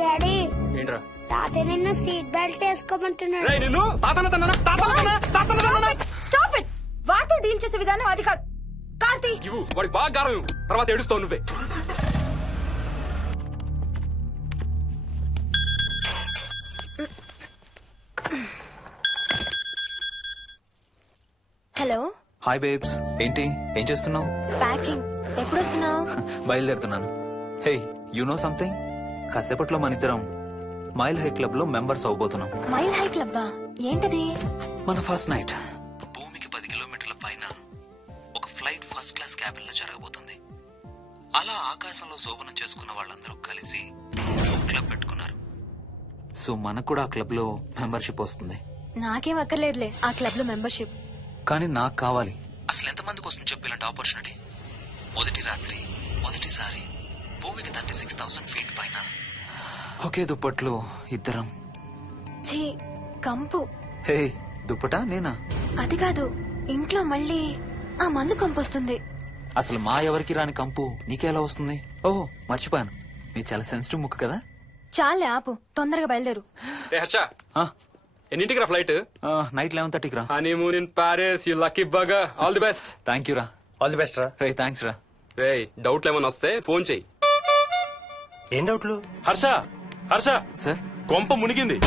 డాడీ ఏంట్రా? తాత నిన్ను సీట్ బెల్ట్ వేసుకోమంటున్నాడు. రేయ్, నిన్ను స్టాప్ ఇట్. వాడితో డీల్ చేసే విధానం అది కాదు. కార్తీ, ఇవ్వు, వాడికి బాగా గారం ఇవ్వు, తర్వాత ఏడుస్తావు నువ్వే. Hello, hi babes. ఏంటి, ఏం చేస్తున్నావు? ప్యాకింగ్. ఎప్పుడు వస్తున్నావు? బయలుదేరుతున్నాను. Hey, you know something? కాసేపట్లో మన ఇద్దరం మైల్ హై క్లబ్ లో మెంబర్స్ అవబోతున్నాం. మైల్ హై క్లబ్బా? ఏంటది? మన ఫస్ట్ నైట్ భూమికి 10 కిలోమీటర్ల పైన ఒక ఫ్లైట్ ఫస్ట్ క్లాస్ క్యాబిన్ లో జరగబోతుంది. అలా ఆకాశంలో శోభనం చేసుకున్న వాళ్ళందరూ కలిసి క్లబ్ పెట్టుకున్నారు. సో మనకు కూడా ఆ క్లబ్ లో మెంబర్షిప్ వస్తుంది. నాకేం అక్కర్లేదులే ఆ క్లబ్ లో మెంబర్షిప్. కానీ నాకు కావాలి. అసలు ఎంతమందికి వస్తుంది చెప్పు ఇలాంటి ఆపర్చునిటీ? మొదటి రాత్రి, మొదటిసారి భూమికి 36,000 ఫీట్ పైన ఒకే దుప్పట్లో ఇద్దరం. ఛీ, కంపు. హే, దుప్పటా నేనా? అది కాదు, ఇంట్లో మళ్ళీ ఆ మందు కంపొస్తుంది. అసలు మా ఎవరికి రాని కంపు నీకెలా వస్తుంది? ఓహో, మర్చిపోయాను, నీ చాలా సెన్సిటివ్ ముక్కు కదా. చాలే ఆపు, తొందరగా బయలుదేరు. ఏ హర్ష, ఎన్నింటికి రా ఫ్లైట్? నైట్ 11:30కి రా. Honeymoon in Paris, you lucky బగా. All the best. Thank you రా. ఆల్ ది బెస్ట్ రా. రే, థ్యాంక్స్ రా. రే, డౌట్లు ఏమైనా వస్తే ఫోన్ చెయ్యి. ఏం డౌట్లు? హర్ష, హర్ష, సార్, కొంప మునిగింది.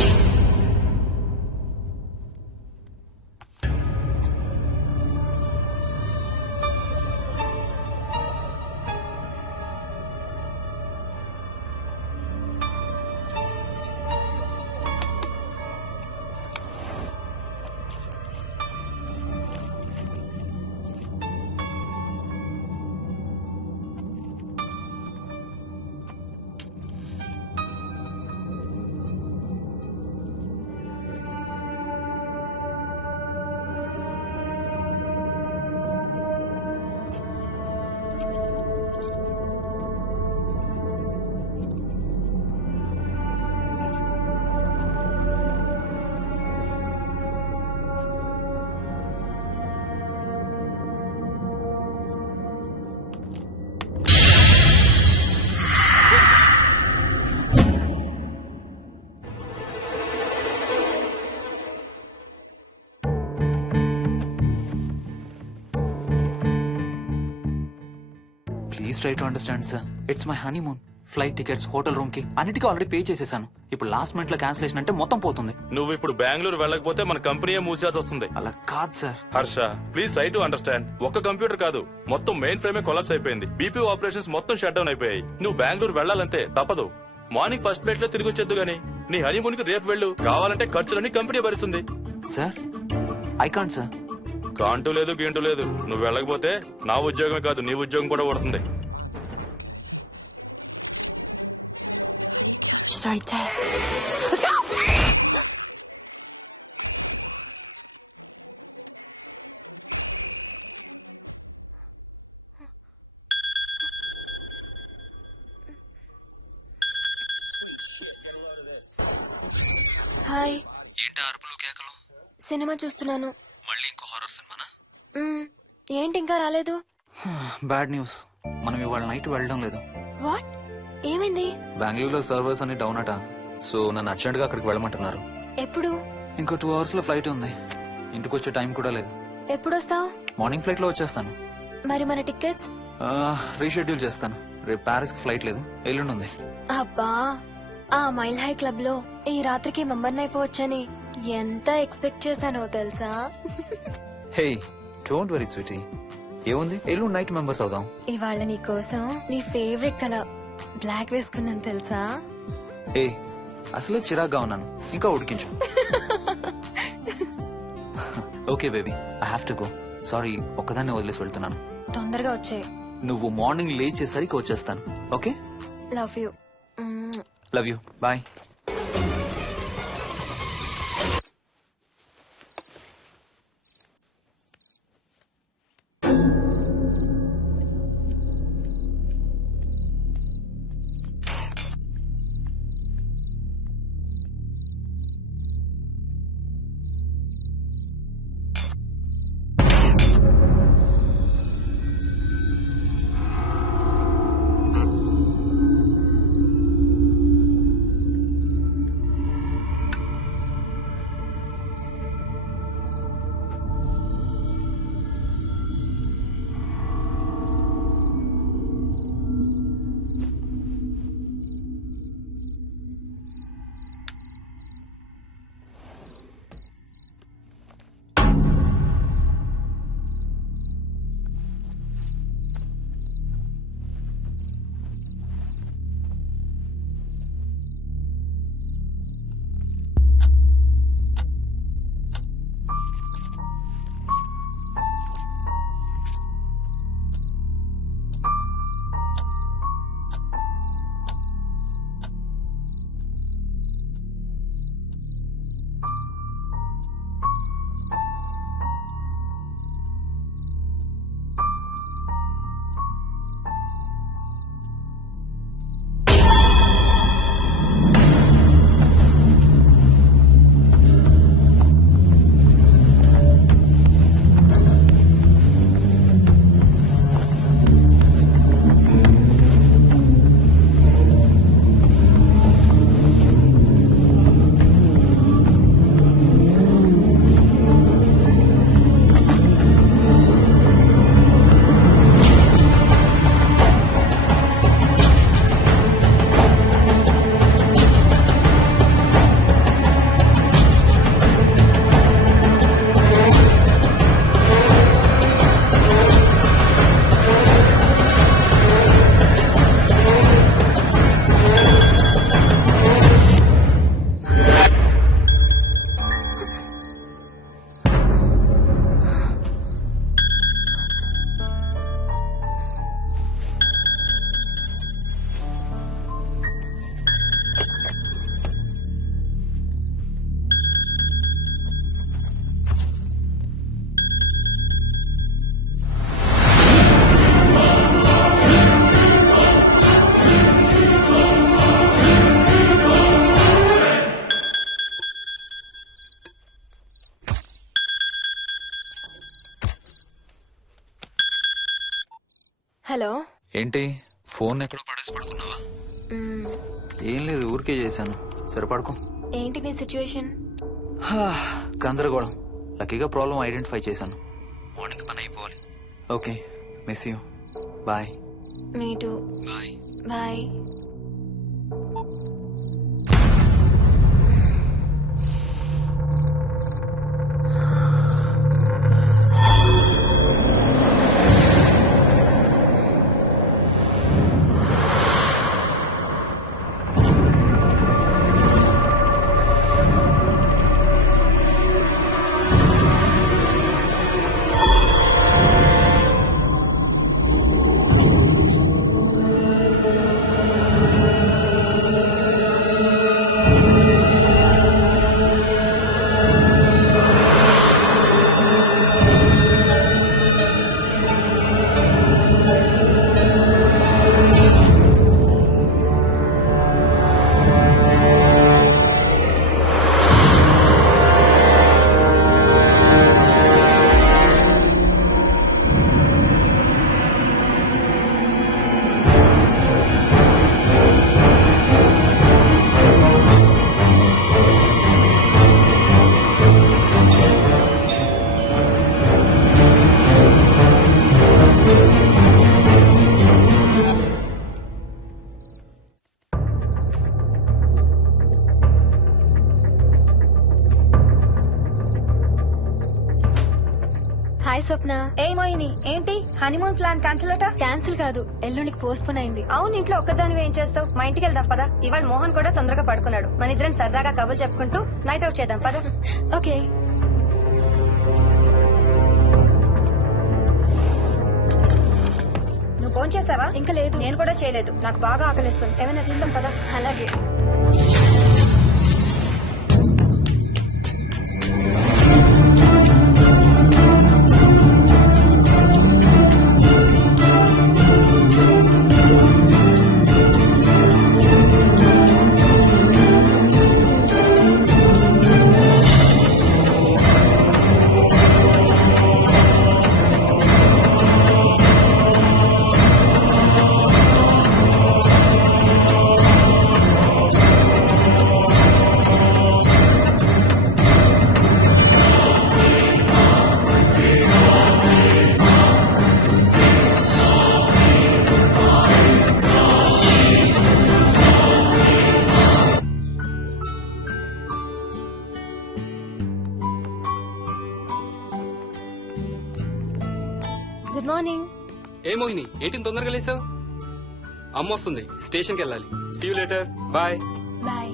Please try to understand sir. It's my honeymoon. Flight tickets, hotel room కి అన్నిటికీ ఆల్రెడీ పే చేసేసాను. ఇప్పుడు లాస్ట్ మినిట్ లో క్యాన్సిలేషన్ అంటే మొత్తం పోతుంది. నువ్వు ఇప్పుడు బెంగళూరు వెళ్ళకపోతే మన కంపెనీయే మూసేయాల్సి వస్తుంది. అలా కాదు sir. Harsha, please try to understand. ఒక్క కంప్యూటర్ కాదు, మొత్తం మెయిన్ ఫ్రేమే కొలాప్స్ అయిపోయింది. బీపీ ఆపరేషన్స్ మొత్తం షట్ డౌన్ అయిపోయాయి. నువ్వు బెంగళూరు వెళ్ళాలంటే తప్పదు. మార్నింగ్ ఫస్ట్ ఫ్లైట్ లో తిరిగి వచ్చేద్దు గానీ నీ హనీమూన్ కి రేపు వెళ్ళు. కావాలంటే ఖర్చులన్నీ కంపెనీ భరిస్తుంది. Sir, I can't sir. కాంటూ లేదు, గీంటూ లేదు. నువ్వు వెళ్ళకపోతే నా ఉద్యోగమే కాదు, నీ ఉద్యోగం కూడా పడుతుంది. Right there. హాయ్. ఏంటి అరుపులు కేకలు? సినిమా చూస్తున్నాను. మళ్ళీ ఇంకో హారర్ సినిమానా? ఏంటి ఇంకా రాలేదు? బ్యాడ్ న్యూస్, మనం ఇవాళ నైట్ వెళ్ళడం లేదు. వాట్? ఏమైంది? బెంగళూరులో సర్వర్స్ అన్ని డౌన్ అట. సో నన్ను అర్జెంట్ గా అక్కడికి వెళ్ళమంటున్నారు. ఎప్పుడు? ఇంకో 2 hours లో ఫ్లైట్ ఉంది. ఇంటికి వచ్చే టైం కూడా లేదు. ఎప్పుడు వస్తావు? మార్నింగ్ ఫ్లైట్ లో వచ్చేస్తాను. మరి మన టికెట్స్? రీషెడ్యూల్ చేస్తాను. రేపు ప్యారిస్ కి ఫ్లైట్ లేదు, ఎల్లుండి ఉంది. అబ్బా, ఆ మైల్ హై క్లబ్ లో ఈ రాత్రికి మెంబర్ని అయిపోవచ్చని ఎంత ఎక్స్పెక్ట్ చేశానో తెలుసా? హే డోంట్ వరీ స్వీటీ, ఏముంది ఎల్లుండి నైట్ మెంబర్స్ అవుదాం. ఇవాళ నీ కోసం నీ ఫేవరెట్ కలర్ బ్లాక్ వేసుకున్నాను తెలుసా? ఏ అసలే చిరాగ్గా ఉన్నాను, ఇంకా ఉడికించు. Okay baby, I have to go. Sorry, ఒక్కదాన్ని వదిలేసి వెళ్తున్నాను. తొందరగా వచ్చే. నువ్వు మార్నింగ్ లేచేసరికి వచ్చేస్తాను. Okay, love you. Love you, bye. Hello. ఏంటి ఫోన్ ఎక్కడో పడేసి పడుకున్నావా? ఏం లేదు, ఊరికే చేశాను. సరే పడుకో. ఏంటి నీ సిచ్యువేషన్? గందరగోళం. లక్కీగా ప్రాబ్లం ఐడెంటిఫై చేశాను. మార్నింగ్ పని అయిపోవాలి. Okay, miss you. Bye. Me too. Bye. Bye. Swapna. ఏ మోహిని, ఏంటి హనీమూన్ ప్లాన్ క్యాన్సిల్ అట? క్యాన్సిల్ కాదు, ఎల్లుండికి పోస్ట్ పోన్ అయింది. అవును, ఇంట్లో ఒక్కదానివే ఏం చేస్తావు? మా ఇంటికి వెళ్దాం పదా. ఇవాళ మోహన్ కూడా తొందరగా పడుకున్నాడు. మన ఇద్దరం సరదాగా కబుర్లు చెప్పుకుంటూ నైట్ అవుట్ చేద్దాం పదా. ఓకే. నువ్వు ఫోన్ చేసావా? ఇంకా లేదు. నేను కూడా చేయలేదు. నాకు బాగా ఆకలిస్తుంది. ఏమైనా తిందాం పదా. అలాగే. Good morning. ఏ మోహిని, ఏంటి తొందరగా లేసావు? అమ్మ వస్తుంది, స్టేషన్కి వెళ్ళాలి. See you later. Bye. Bye.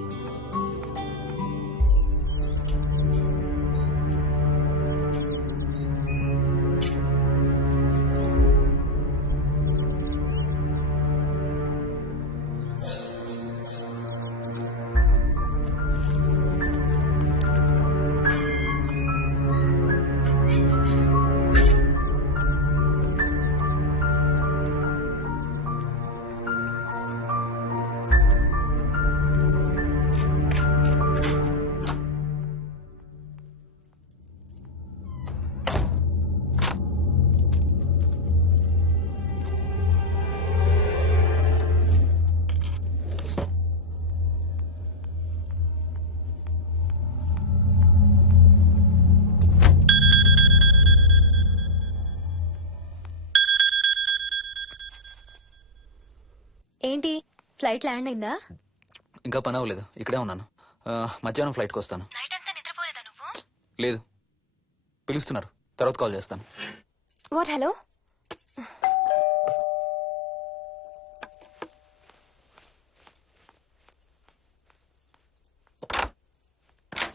ఏంటి, ఫ్లైట్ ల్యాండ్ అయిందా? ఇంకా పని అవ్వలేదు, ఇక్కడే ఉన్నాను. మధ్యాహ్నం ఫ్లైట్కి వస్తాను. నైట్ అంతా నిద్రపోలేదా నువ్వు? లేదు, పిలుస్తున్నారు, తర్వాత కాల్ చేస్తాను. వాట్? హలో.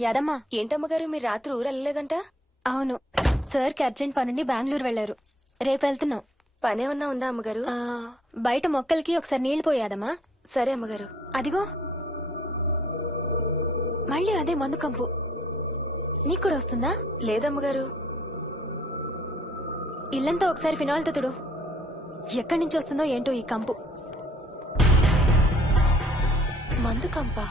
యాదమ్మా. ఏంటమ్మగారు, మీరు రాత్రి ఊరు వెళ్ళలేదంట? అవును, సార్కి అర్జెంట్ పనుండి బెంగళూరు వెళ్లారు. రేపు వెళ్తున్నాం. పనేమన్నా ఉందా అమ్మగారు? బయట మొక్కలకి ఒకసారి నీళ్లు పోయాదమ్మా. సరే అమ్మగారు. అదిగో మళ్ళీ అదే మందు కంపు. నీకు కూడా వస్తుందా? లేదమ్మగారు. ఇల్లంతా ఒకసారి ఫినాయిల్ తో తుడు. ఎక్కడి నుంచి వస్తుందో ఏంటో ఈ కంపు. మందు కంపా?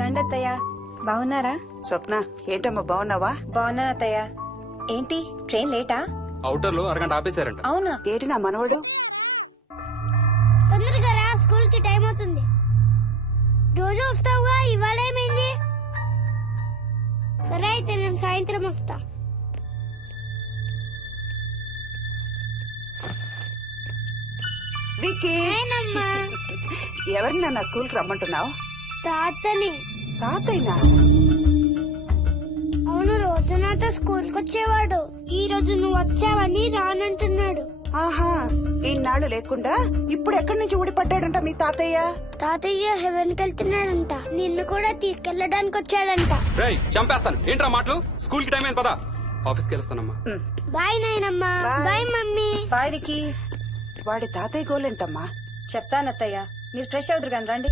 రండి అత్తయ్య. బాగున్నారా? స్వప్న, ఏంటమ్మా బాగున్నావా? బాగున్నాను అత్తయ్య. ఏంటి ట్రైన్ లేటా? అవుటర్ లో అరగంట ఆపేశారంట. అవునా? ఏంటి నా మనవడు? తొందరగా రా, స్కూల్ కి టైం అవుతుంది. రోజు వస్తావుగా, ఇవాళ ఏమైంది? సరే అయితే నేను సాయంత్రం వస్తా. విక్కీ, ఎవరిని నా స్కూల్ కి రమ్మంటున్నావు? తాతని. తాతయ్యనా? అవును, రోజు నాతో స్కూల్ కి వచ్చేవాడు. ఈ రోజు నువ్వు వచ్చావని రానంటున్నాడు. ఆహా, ఇన్నాళ్ళు లేకుండా ఇప్పుడు ఎక్కడి నుంచి ఊడిపడ్డాడంట మీ తాతయ్య? తాతయ్య హెవెన్ కి వెళ్తున్నాడంట. నిన్ను కూడా తీసుకెళ్లడానికి వచ్చాడంట. రేయ్, చంపేస్తాను. ఏంట్రా మాటలు? స్కూల్ కి టైం అయింది, పదా. ఆఫీస్కి వెళ్తానమ్మా. బాయ్ నాయనమ్మా. Bye mummy. బాయ్ వికీ. వాడి తాతయ్య గోలేంటమ్మా? చెప్తానత్తయ్య, మీరు ఫ్రెష్ అవుతురు కానీ రండి.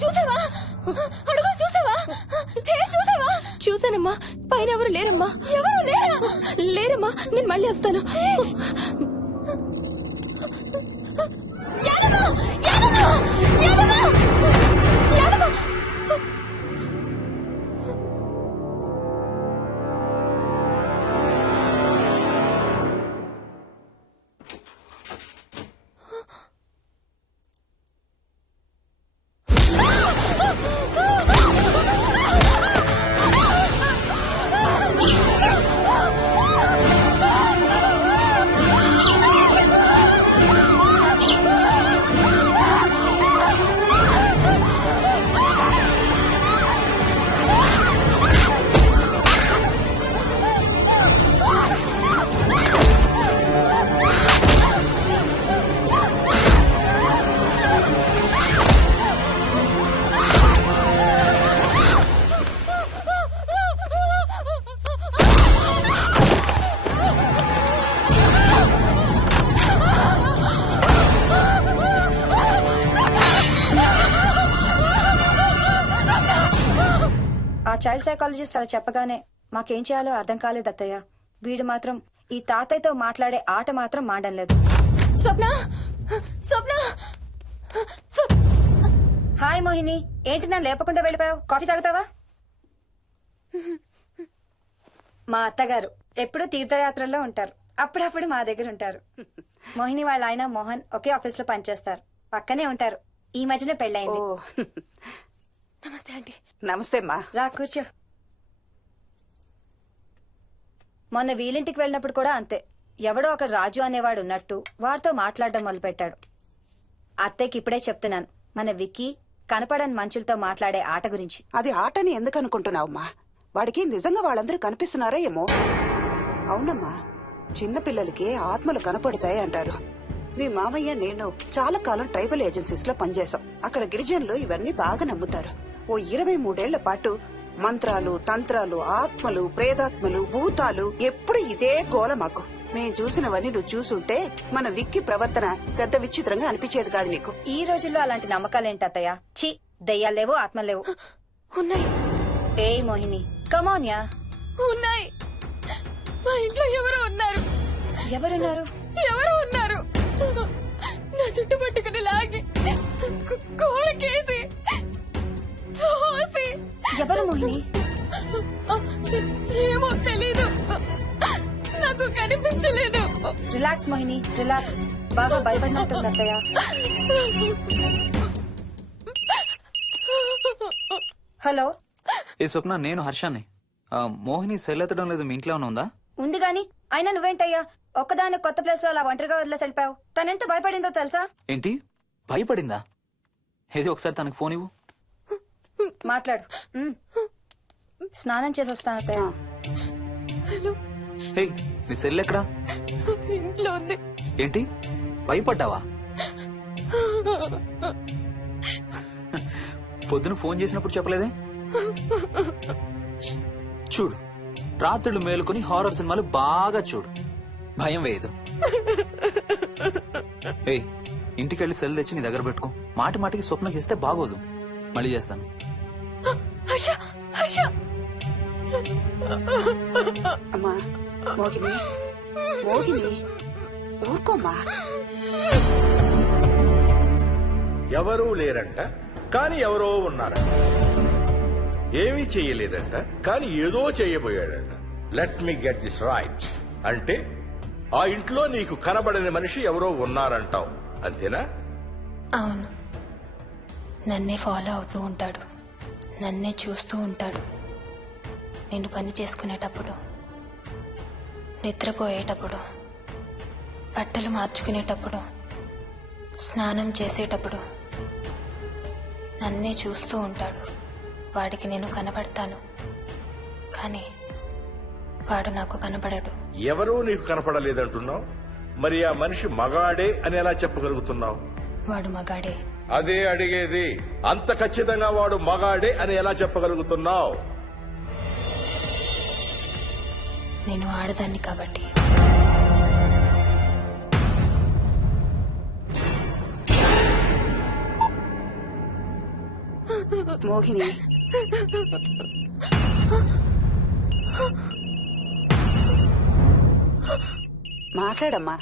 చూసావా అడుగు చూసావా చూసావా? చూసానమ్మా, పైన ఎవరు లేరమ్మా. ఎవరు లేరా? లేరమ్మా, నేను మళ్ళీ వస్తాను. యాదమ్మ! యాదమ్మ! యాదమ్మ! యాదమ్మ! ఆ చైల్డ్ సైకాలజిస్ట్ అలా చెప్పగానే మాకేం చేయాలో అర్థం కాలేదు అత్తయ్య. వీడు మాత్రం ఈ తాతయ్యతో మాట్లాడే ఆట మాత్రం మాడడం లేదు. స్వప్న స్వప్న హాయ్ మోహిని, ఏంటి నన్ను లేపకుండా వెళ్ళిపోయావు? కాఫీ తాగుతావా? మా అత్తగారు ఎప్పుడూ తీర్థయాత్రల్లో ఉంటారు, అప్పుడప్పుడు మా దగ్గర ఉంటారు. మోహిని వాళ్ళ ఆయన మోహన్ ఒకే ఆఫీస్ లో పనిచేస్తారు, పక్కనే ఉంటారు. ఈ మధ్యన పెళ్ళయింది. నమస్తే ఆంటీ. నమస్తే అమ్మా. రా కూర్చో. మొన్న వీలింటికి వెళ్ళినప్పుడు కూడా అంతే. ఎవడో ఒక రాజు అనేవాడు ఉన్నట్టు వాడితో మాట్లాడడం మొదలుపెట్టాడు. అత్తయ్యకి ఇప్పుడే చెప్తున్నాను, మన విక్కీ కనపడని మనుషులతో మాట్లాడే ఆట గురించి. అది ఆటని ఎందుకు అనుకుంటున్నావమ్మా? వాడికి నిజంగా వాళ్ళందరూ కనిపిస్తున్నారా ఏమో. అవునమ్మా, చిన్నపిల్లలకి ఆత్మలు కనపడతాయి అంటారు. మీ మామయ్య నేను చాలా కాలం ట్రైబల్ ఏజెన్సీస్ లో పనిచేశాం. అక్కడ గిరిజనులు ఇవన్నీ బాగా నమ్ముతారు. ఓ 23 ఏళ్ల పాటు మంత్రాలు, తంత్రాలు, ఆత్మలు, ప్రేతాత్మలు, భూతాలు, ఎప్పుడు ఇదే గోల మాకు. మేం చూసినవన్నీ నువ్వు చూసుంటే మన విక్కి ప్రవర్తన పెద్ద విచిత్రంగా అనిపించేది కాదు నీకు. ఈ రోజుల్లో అలాంటి నమ్మకాలేంటి అత్తయ్య? ఛీ, దెయ్యాలేవు, ఆత్మలేవు. ఉన్నాయి. ఏ మోహిని, కమోన్యా. ఉన్నాయి. మా ఇంట్లో ఎవరో ఉన్నారు. ఎవరున్నారు? ఎవరో ఉన్నారు. నా చుట్టు పట్టుకుని లాగి కోళ్ళకేసి ఎవరు మోహిని? ఏమో తెలీదు, నాకు కనిపించలేదు. Relax Mohini, relax. బాగా భయపడినట్టుంది అత్తయ్య. హలో. ఏ స్వప్న, నేను హర్షాన్ని. మోహిని సెల్ ఎత్తడం లేదు, మీ ఇంట్లో ఉందా? ఉంది గాని అయినా నువ్వేంటయ్యా ఒక్కదాని కొత్త ప్లేస్ లో అలా ఒంటరిగా వదిలేసి వెళ్ళిపోయావు? తనెంత భయపడిందో తెలుసా? ఏంటి, భయపడిందా? ఏది ఒకసారి తనకు ఫోన్ ఇవ్వు. మాట్లాడు. స్నానం చేసి వస్తాను అత్తయ్య. హే, నీ సెల్ ఎక్కడా? ఇంట్లో ఉంది. ఏంటి, భయపడ్డావా? పొద్దున ఫోన్ చేసినప్పుడు చెప్పలేదే? చూడు, రాత్రులు మేలుకొని హారర్ సినిమాలు బాగా చూడు, భయం వేయదు. ఏయ్, ఇంటికెళ్ళి సెల్ తెచ్చి నీ దగ్గర పెట్టుకో. మాటి మాటికి స్వప్నం చేస్తే బాగోదు. మళ్ళీ చేస్తాను. అమ్మా మోహిని, మోహిని ఊరుకోమ్మా. ఎవరూ లేరంట, కానీ ఎవరో ఉన్నారంట. ఏమీ చెయ్యలేదంట, కానీ ఏదో చెయ్యబోయాడంట. Let me get this right. అంటే ఆ ఇంట్లో నీకు కనబడని మనిషి ఎవరో ఉన్నారంటావు, అంతేనా? అవును. నన్నే ఫాలో అవుతూ ఉంటాడు, నన్నే చూస్తూ ఉంటాడు. నేను పని చేసుకునేటప్పుడు, నిద్రపోయేటప్పుడు, బట్టలు మార్చుకునేటప్పుడు, స్నానం చేసేటప్పుడు నన్నే చూస్తూ ఉంటాడు. వాడికి నేను కనపడతాను, కానీ వాడు నాకు కనపడడు. ఎవరూ నీకు కనపడలేదంటున్నావు, మరి ఆ మనిషి మగాడే అని ఎలా చెప్పగలుగుతున్నావు? వాడు మగాడే. అదే అడిగేది. అంత ఖచ్చితంగా వాడు మగాడే అని ఎలా చెప్పగలుగుతున్నావు? నేను ఆడదాన్ని కాబట్టి. మోహిని మాట్లాడమ్మా.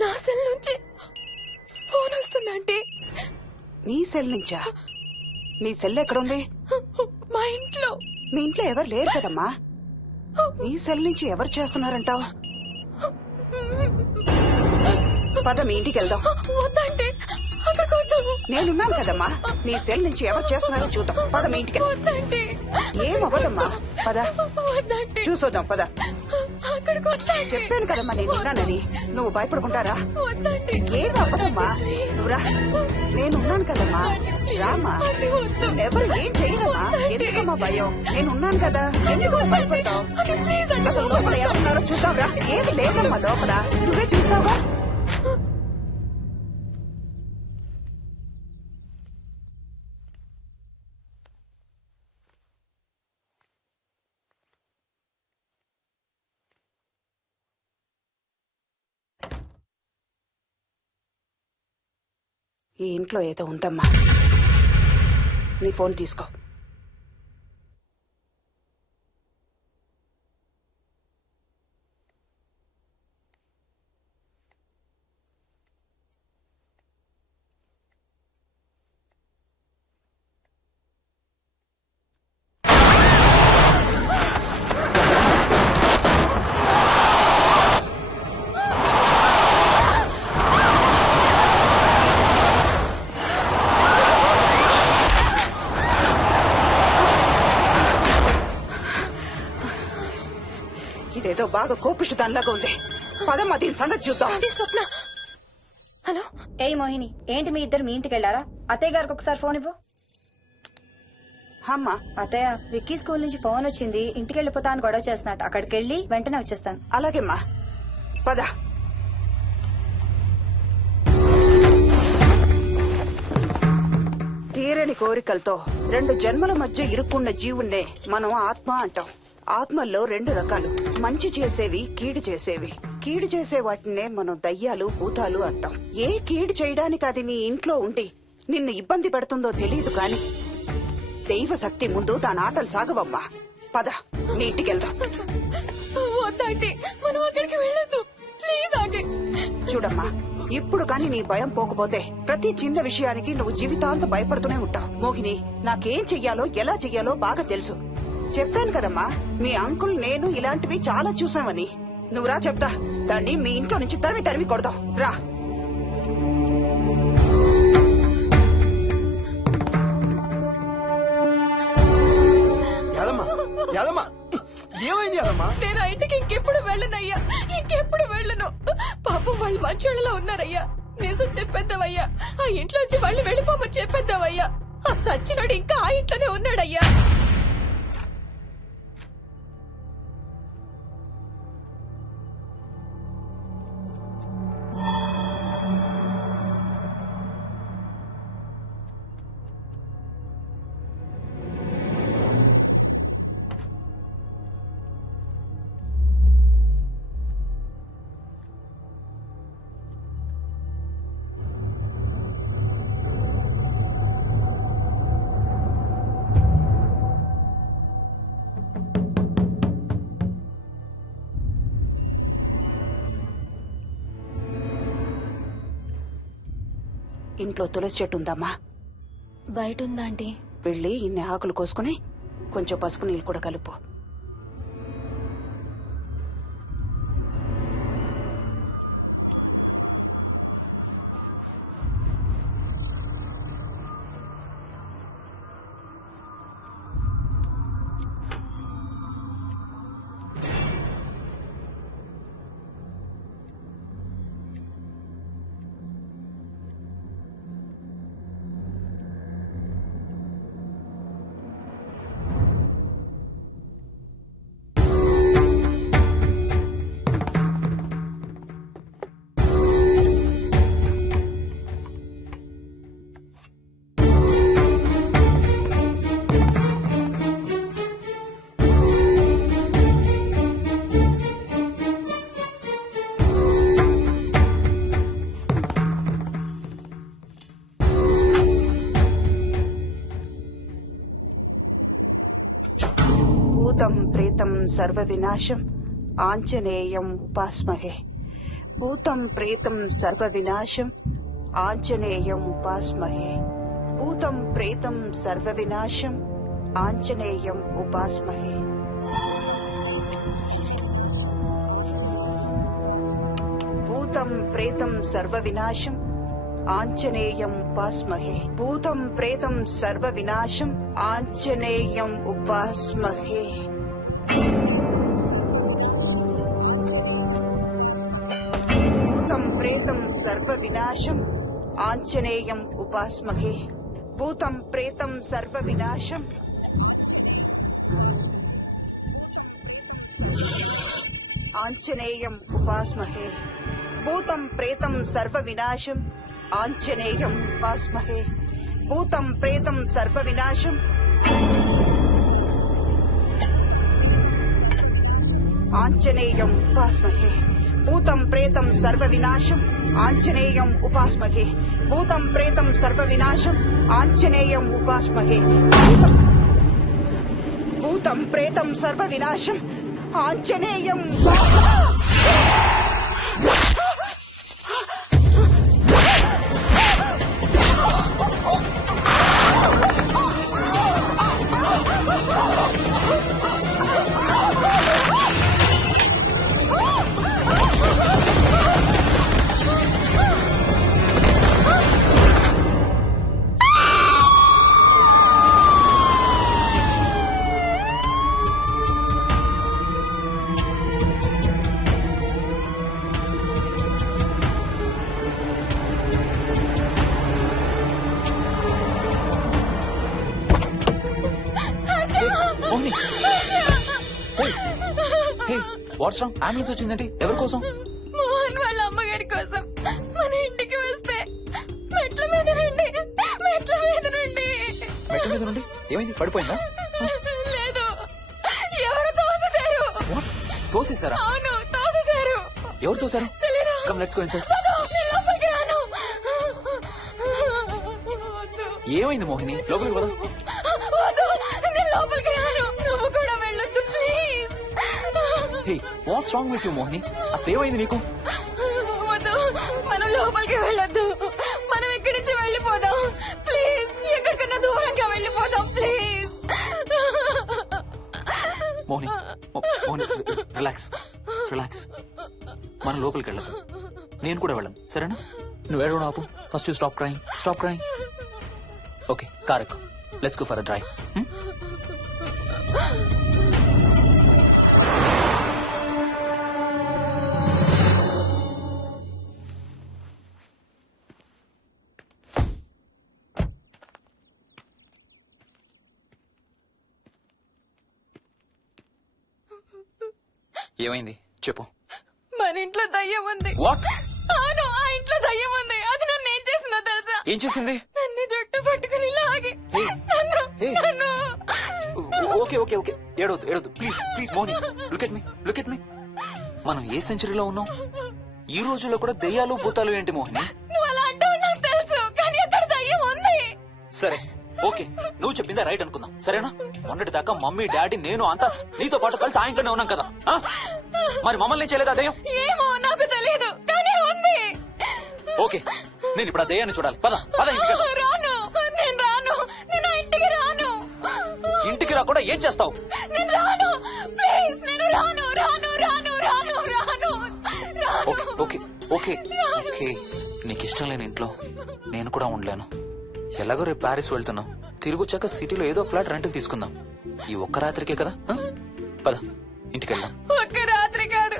నా సెల్ నుంచి ఫోన్ వస్తుందంటే నీ సెల్ నుంచా? నీ సెల్ ఎక్కడుంది? మా ఇంట్లో. మీ ఇంట్లో ఎవరు లేరు కదమ్మా. నీ సెల్ నుంచి ఎవరు చేస్తున్నారంటావు? పద మీ ఇంటికి వెళ్దాం. వద్దంటే అక్కడికి వద్దాము. నేనున్నాను కదమ్మా. నీ సెల్ నుంచి ఎవరు చేస్తున్నారో చూద్దాం. పద మీ ఇంటికి. వద్దంటే ఏమవ్వదమ్మా. పద వద్దంటే చూసొద్దాం. పద. అక్కడికి వద్దంటే. చెప్పాను కదమ్మా నేనున్నానని. నువ్వు భయపడుకుంటారా? వద్దంటే. ఏమవ్వదమ్మా. నువ్వురా. నేనున్నాను కదమ్మా. రామ్మా. ఎవరు ఏం చేయరమ్మా. ఎందుకమ్మా భయం? నేనున్నాను కదా. ఎందుకు భయపడతావు? అసలు లోపల ఎవరున్నారో చూద్దాంరా. ఏమి లేదమ్మా లోపల. నువ్వే చూస్తావా? ఈ ఇంట్లో ఏదో ఉందమ్మా. నీ ఫోన్ తీసుకో. ఇదేదో బాగా కోపిష్టి దానిలాగా ఉంది. పదమ్మా దీని సంగతి చూద్దాం. స్వప్న. హలో. ఏయ్ మోహిని, ఏంటి మీ ఇద్దరు మీ ఇంటికి వెళ్ళారా? అత్తయ్య గారికి ఒకసారి ఫోన్ ఇవ్వు. అమ్మా. అత్తయ్య, విక్కీ స్కూల్ నుంచి ఫోన్ వచ్చింది. ఇంటికి వెళ్ళిపోతా అని గొడవ చేస్తున్నట్టు. అక్కడికి వెళ్ళి వెంటనే వచ్చేస్తాను. అలాగేమ్మా. పద. తీరని కోరికలతో 2 జన్మల మధ్య ఇరుక్కున్న జీవుణ్ణే మనం ఆత్మ అంటాం. ఆత్మల్లో 2 రకాలు. మంచి చేసేవి, కీడు చేసేవి. కీడు చేసే వాటినే మనం దయ్యాలు, భూతాలు అంటాం. ఏ కీడు చేయడానికి అది నీ ఇంట్లో ఉండి నిన్ను ఇబ్బంది పెడుతుందో తెలియదు కాని దైవ శక్తి ముందు దాని ఆటలు సాగవమ్మా. పద నీ ఇంటికి వెళ్దాం. వద్దంటే మనం అక్కడికి వెళ్ళొద్దు. ప్లీజ్ అంటే. చూడమ్మా, ఇప్పుడు కాని నీ భయం పోకపోతే ప్రతి చిన్న విషయానికి నువ్వు జీవితాంతం భయపడుతూనే ఉంటావు. మోహిని, నాకేం చెయ్యాలో ఎలా చెయ్యాలో బాగా తెలుసు. చెప్పాను కదమ్మా, మీ అంకుల్ నేను ఇలాంటివి చాలా చూసామని. నువ్వు రా చెప్తా. దాన్ని మీ ఇంట్లో నుంచి తరిమి తరిమి కొడదాం. రా. ఏమైంది యాదమ్మా? నేను ఆ ఇంటికి ఇంకెప్పుడు వెళ్ళనయ్యా. ఇంకెప్పుడు వెళ్ళను. పాపం వాళ్ళు మంచోళ్ళలో ఉన్నారయ్యా. నిజం చెప్పేద్దామయ్యా. ఆ ఇంట్లోంచి వాళ్ళు వెళ్ళిపోమని చెప్పేద్దామయ్యా. ఆ సచ్చినోడు ఇంకా ఆ ఇంట్లోనే ఉన్నాడయ్యా. ఇంట్లో తులసి చెట్టు ఉందమ్మా. బయట ఉందా ఆంటీ? వెళ్ళి ఇన్ని ఆకులు కోసుకుని కొంచెం పసుపు నీళ్ళు కూడా కలుపు. సర్వ వినాశం ఆంజనేయం ఉపాస్మహే. భూతం ప్రేతం సర్వ వినాశం ఆంజనేయం ఉపాస్మహే. భూతం ప్రేతం సర్వ వినాశం ఆంజనేయం ఉపాస్మహే. భూతం ప్రేతం సర్వ వినాశం ఆంజనేయం ఉపాస్మహే. భూతం ప్రేతం సర్వ వినాశం ఆంజనేయం ఉపాస్మహే. భూతం ప్రేతం సర్వ వినాశం ఆంజనేయం ఉపాస్మహే. భూతం ప్రేతం సర్వ వినాశం ఆంజనేయం ఉపాస్మహే. భూతం ప్రేతం సర్వ వినాశం ఆంజనేయం ఉపాస్మహే. భూతం ప్రేతం సర్వ వినాశం ఆంజనేయం ఉపాస్మహే. భూతం ప్రేతం సర్వ వినాశం ఆంజనేయం ఉపాస్మహే. భూతం ప్రేతం సర్వ వినాశం ఆంజనేయం ఉపాస్మహే. భూతం ప్రేతం సర్వ వినాశం Anjaneyam Mohini, what's wrong? Ambulance వచ్చిందంటే ఎవరి కోసం? మోహన్ వాళ్ళ అమ్మగారి కోసం. మన ఇంటికి వస్తే మెట్ల మీద నుండి మెట్ల మీద నుండి ఏమైంది? పడిపోయిందా? లేదు, ఎవరు తోసేశారు. What? తోసేశారా? అవును, తోసేశారు. ఎవరు తోసారు? తెలీదు. Come let's go inside. నేను లోపలికి రాను. ఏమైంది మోహిని? లోపలికి పద. వద్దు, నేను లోపలికి రాను. నువ్వు కూడా వెళ్ళొద్దు please. Hey, watts wrong with you Mohini? అసలు ఏమైంది నీకు? వద్దు, మనం లోపలికి వెళ్ళొద్దు. మనం ఇక్కడి నుంచి వెళ్ళిపోదాం ప్లీజ్. ఎక్కడికన్నా దూరంగా వెళ్ళిపోదాం please. Mohini, Mohini, relax relax. మనం లోపలికి వెళ్ళదు. నేను కూడా వెళ్ళను, సరేనా? నువ్వు ఏడవడం ఆపు. First you stop crime. Stop crime. Okay, car ఎక్కు. Let's go for a drive. ఏమైంది చెప్పు. మన ఇంట్లో దయ్యం ఉంది. వాట్? అవును, ఆ ఇంట్లో దయ్యం ఉంది. అది నన్ను ఏం చేసిందో తెలుసా? ఏం చేసింది? నన్ను జుట్టు పట్టుకుని లాగి నన్ను ఓకే ఓకే ఓకే, ఏడవద్దు ఏడవద్దు please please. Mohini, look at me, look at me. మనం ఏ సెంచరీలో ఉన్నాం? ఈ రోజుల్లో కూడా దెయ్యాలు భూతాలు ఏంటి మోహిని? నువ్వు అలా అంటావు నాకు తెలుసు, కానీ అక్కడ దయ్యం ఉంది. సరే ఓకే, నువ్వు చెప్పిందే రైట్ అనుకుందాం, సరేనా? మొన్నటి దాకా మమ్మీ డాడీ నేను అంతా నీతో పాటు కలిసి ఆ ఇంట్లోనే ఉన్నాం కదా. మరి మమ్మల్ని చేయలేదా దయ్యం? ఏమో నాకు తెలియదు, కానీ ఉంది. ఓకే, నేను ఇప్పుడు ఆ దయ్యాన్ని చూడాలి. పద పద ఇంటికి. రాను, నేను రాను. నేను ఆ ఇంటికి రాను. ఇంటికి రాకుండా ఏం చేస్తావు? నేను రాను ప్లీజ్. నేను రాను రాను రాను రాను రాను రాను. ఓకే ఓకే ఓకే ఓకే, నీకు ఇష్టం లేని ఇంట్లో నేను కూడా ఉండలేను. ఎలాగో రేపు ప్యారిస్ వెళ్తున్నాం. తిరిగి వచ్చాక సిటీలో ఏదో ఫ్లాట్ రెంట్కి తీసుకుందాం. ఈ ఒక్క రాత్రికే కదా. పద ఇంటికి వెళ్దాం. ఒక్క రాత్రి కాదు,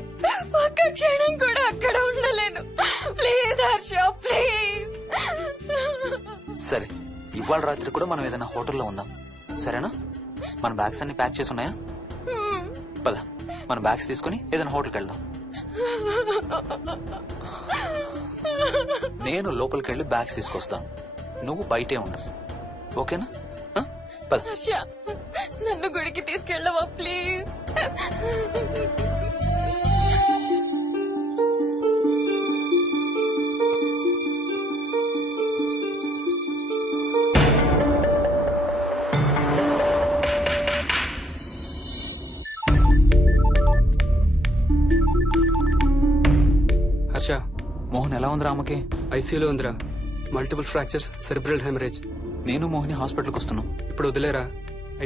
ఒక్క క్షణం కూడా అక్కడ ఉండలేను. Please Harsha, please. సరే, ఇవాళ రాత్రి కూడా మనం ఏదైనా హోటల్లో ఉందాం, సరేనా? మన బ్యాగ్స్ అన్ని ప్యాక్ చేసి ఉన్నాయా? పద మన బ్యాగ్స్ తీసుకుని ఏదైనా హోటల్కి వెళ్దాం. నేను లోపలికి వెళ్ళి బ్యాగ్స్ తీసుకొస్తాను, నువ్వు బయటే ఉండు, ఓకేనా? పద. హర్ష, నన్ను గుడికి తీసుకెళ్ళవా ప్లీజ్? ఎలా ఉందిరా అమ్మకి? ఐసీయూలో ఉందిరా. Multiple fractures, cerebral haemorrhage. నేను మోహిని హాస్పిటల్కి వస్తున్నాం. ఇప్పుడు వదిలేరా,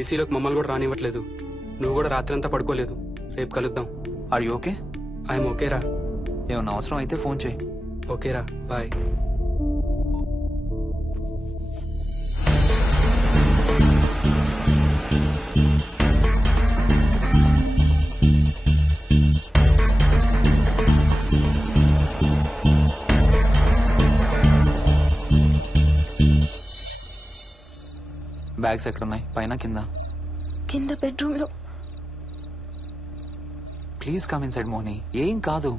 ఐసీయూలోకి మమ్మల్ని కూడా రానివ్వట్లేదు. నువ్వు కూడా రాత్రంతా పడుకోలేదు. రేపు కలుద్దాం. Are you okay? ఐఎమ్ ఓకేరా. ఏమన్నా అవసరం అయితే ఫోన్ చేయి. ఓకేరా, బాయ్. బ్యాగ్స్ ఎక్కడున్నాయి? పైన కింద? కింద బెడ్రూమ్ లో. Please come inside Mohini. ఏం కాదు.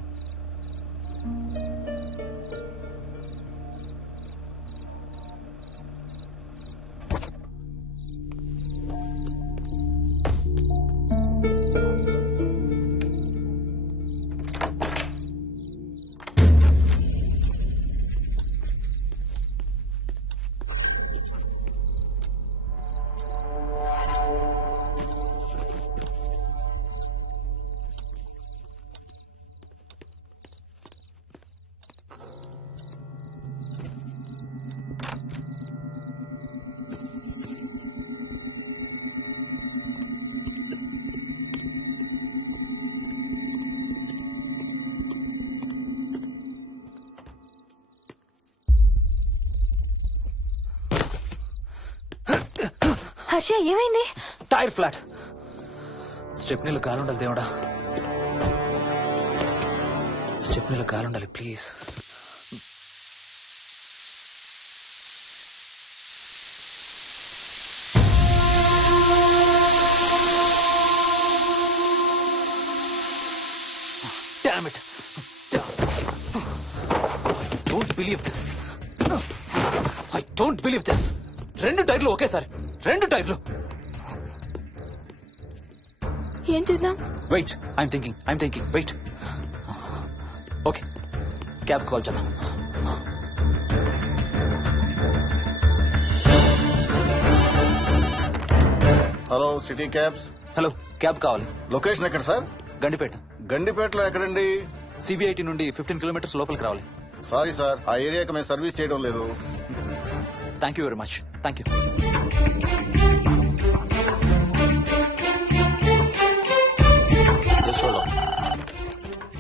హర్ష, ఏమైంది? Tyre flat. స్టెప్నీలో కాలుండాలి దేవుడా. స్టెప్నీలో కాలుండాలి please. Damn it. I don't believe this. 2 టైర్లు ఒకేసారి. 2 టైర్లు. ఏం చేద్దాం? Wait, I'm thinking. Wait. Okay, cab call చేద్దాం. Hello, city cabs. Hello, cab కావాలి. లొకేషన్ ఎక్కడ సార్? గండిపేట. గండిపేటలో ఎక్కడండి? సిబిఐటి నుండి 15 కిలోమీటర్స్ లోపలికి రావాలి. సారీ సార్, ఆ ఏరియాకి మేము సర్వీస్ చేయడం లేదు. Thank you very much. Thank you.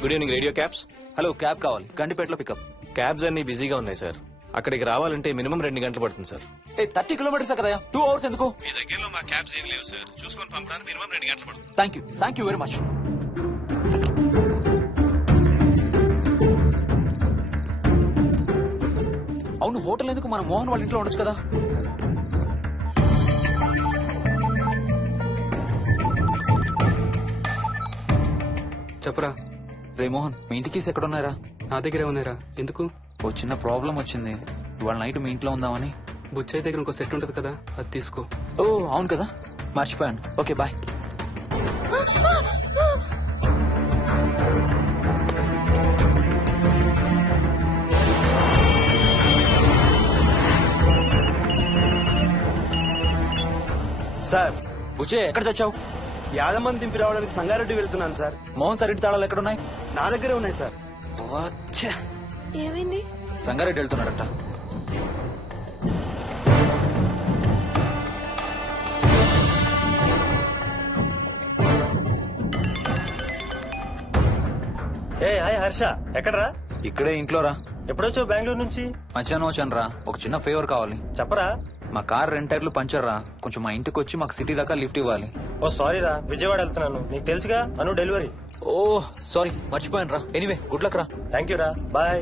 Good evening radio cabs. Hello, cab కావాలి. గండిపేటలో పికప్. క్యాబ్స్ అన్ని బిజీగా ఉన్నాయి సార్. అక్కడికి రావాలంటే మినిమం 2 గంటలు పడుతుంది సార్. 30 కిలోమీటర్స్ కదా, 2 అవర్స్ ఎందుకు? మీ దగ్గరలో మా క్యాబ్స్ ఏం లేవు సార్. చూసుకొని పంపడానికి మినిమం 2 గంటలు పడుతుంది. Thank you very much. అవును, హోటల్ ఎందుకు? మన మోహన్ వాళ్ళ ఇంట్లో ఉండొచ్చు కదా. చెప్పరా. రే మోహన్, మీ ఇంటి కీస్ ఎక్కడ ఉన్నారా? నా దగ్గరే ఉన్నారా. ఎందుకు? ఓ చిన్న ప్రాబ్లం వచ్చింది. ఇవాళ నైట్ మీ ఇంట్లో ఉందామని. బుచ్చయ్య దగ్గర ఇంకో సెట్ ఉంటది కదా, అది తీసుకో. ఓ అవును కదా, మర్చిపోయాను. Okay bye. సార్, బుచ్చయ్య ఎక్కడ చచ్చావు? యాదమ్మని దింపి రావడానికి సంగారెడ్డి వెళ్తున్నాను సార్. మోహన్ సార్ ఇంటి తాళాలు ఎక్కడున్నాయి? నా దగ్గరే ఉన్నాయి సార్. ఏమైంది? సంగారెడ్డి వెళ్తున్నాడట. హాయ్ హర్ష, ఎక్కడరా? ఇక్కడే ఇంట్లో రా. ఎప్పుడొచ్చావు బెంగళూరు నుంచి? మధ్యాహ్నం వచ్చాను రా. ఒక చిన్న ఫేవర్ కావాలి. చెప్పరా. మా కార్ 2 టైర్లు పంచర్ రా. కొంచెం మా ఇంటికి వచ్చి మాకు సిటీ దాకా లిఫ్ట్ ఇవ్వాలి. ఓ సారీ రా, విజయవాడ వెళ్తున్నాను. నీకు తెలుసుగా, అను డెలివరీ. ఓ సారీ, మర్చిపోయాను రా. ఎనీవే, గుడ్ లక్ రా. థ్యాంక్ యూ రా, bye.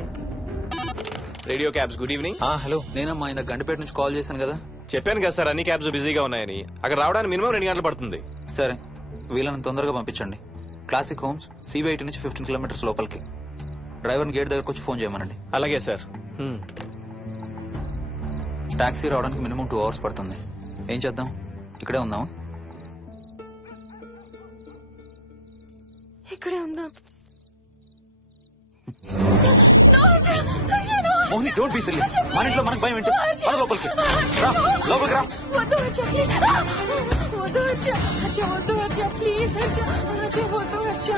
Radio cabs, good evening. Hello, నేనమ్మా ఇంత గండిపేట నుంచి కాల్ చేశాను కదా. చెప్పాను కదా సార్, అన్ని క్యాబ్స్ బిజీగా ఉన్నాయని. అక్కడ రావడానికి మినిమం 2 గంటలు పడుతుంది. సరే, వీళ్ళని తొందరగా పంపించండి. క్లాసిక్ హోమ్స్, సిబిఐటి నుంచి 15 కిలోమీటర్స్ లోపలికి. డ్రైవర్ని గేట్ దగ్గరకు వచ్చి ఫోన్ చేయమనండి. అలాగే సార్. టాక్సీ రావడానికి మినిమం 2 అవర్స్ పడుతుంది. ఏం చేద్దాం, ఇక్కడే ఉందాం. ఇక్కడే ఉందాం. Mohini, don't be silly. మన ఇంట్లో మనకు భయం ఏంటి? మన లోపలికి రా, లోపలికి రా. వద్దు హర్ష, ప్లీజ్. వద్దు హర్ష. హర్ష వద్దు హర్ష, ప్లీజ్ హర్ష. హర్ష వద్దు హర్ష.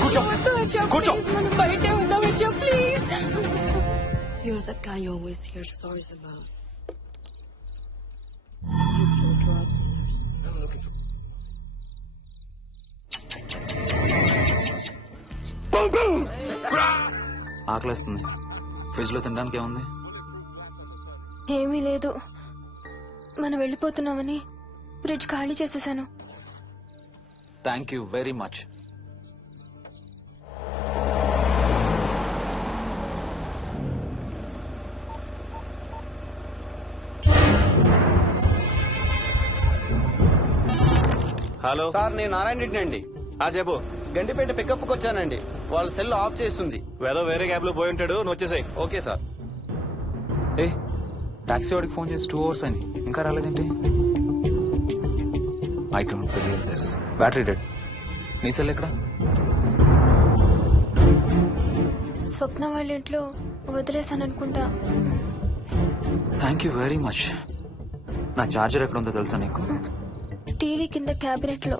కూర్చో. వద్దు హర్ష, కూర్చో. ప్లీజ్. మనం బయటే ఉందాం Harsha, please. You're that guy you always hear stories about. ఆకలేస్తుంది. ఫ్రిడ్జ్ లో తినడానికి ఏముంది? ఏమీ లేదు. మనం వెళ్ళిపోతున్నామని ఫ్రిడ్జ్ ఖాళీ చేసేసాను. Thank you very much. Hello sir, నేను నారాయణ రెడ్డి అండి. చెప్పు. గండిపేట పికప్కి వచ్చానండి. వాళ్ళ సెల్ ఆఫ్ చేస్తుంది. వేదో వేరే క్యాబ్ లో పోయి ఉంటాడు, నువ్వు వచ్చేసాయి. Okay sir. ఏ టాక్సీ వాడికి ఫోన్ చేసి 2 hours అని ఇంకా రాలేదేంటి? I don't believe this. Battery dead. నీ సెల్ ఎక్కడ? స్వప్న వాళ్ళ ఇంట్లో వదిలేసాను అనుకుంటా. Thank you very much. నా చార్జర్ ఎక్కడ ఉందో తెలుసా నీకు? టీవీ కింద క్యాబినెట్ లో.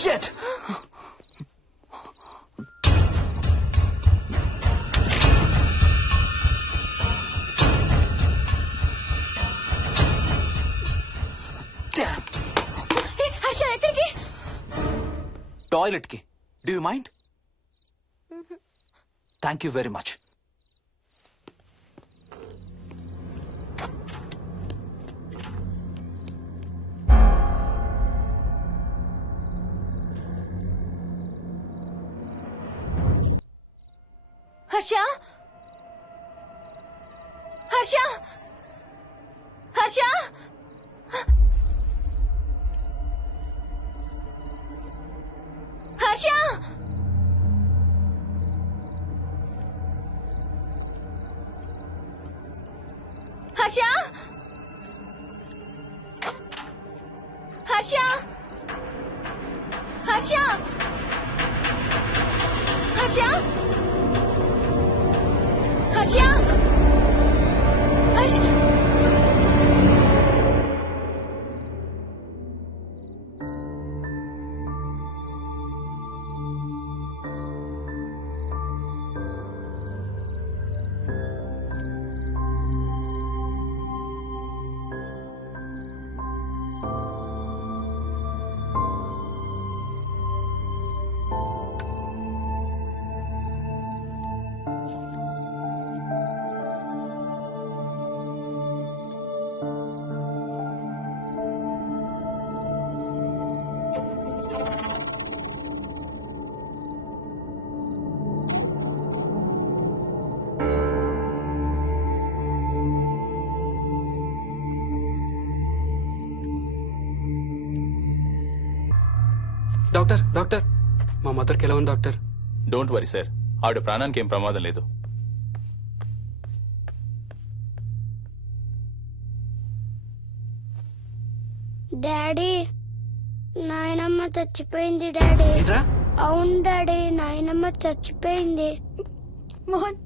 Shit! హర్ష ఎక్కడికి? టాయిలెట్ కి. Do you mind? Thank you very much. Harsha Harsha Harsha Harsha Harsha Harsha Harsha Harsha Harsha Harsha doctor doctor, మా మదర్కి ఎలా ఉంది డాక్టర్? డోంట్ వరీ సార్, ఆవిడ ప్రాణానికి ఏం ప్రమాదం లేదు. డాడీ, నాయనమ్మ చచ్చిపోయింది డాడీ. ఏంట్రా? అవును డాడీ, నాయనమ్మ చచ్చిపోయింది. మోహన్,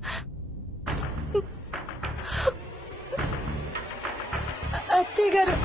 అత్తయ్య గారు.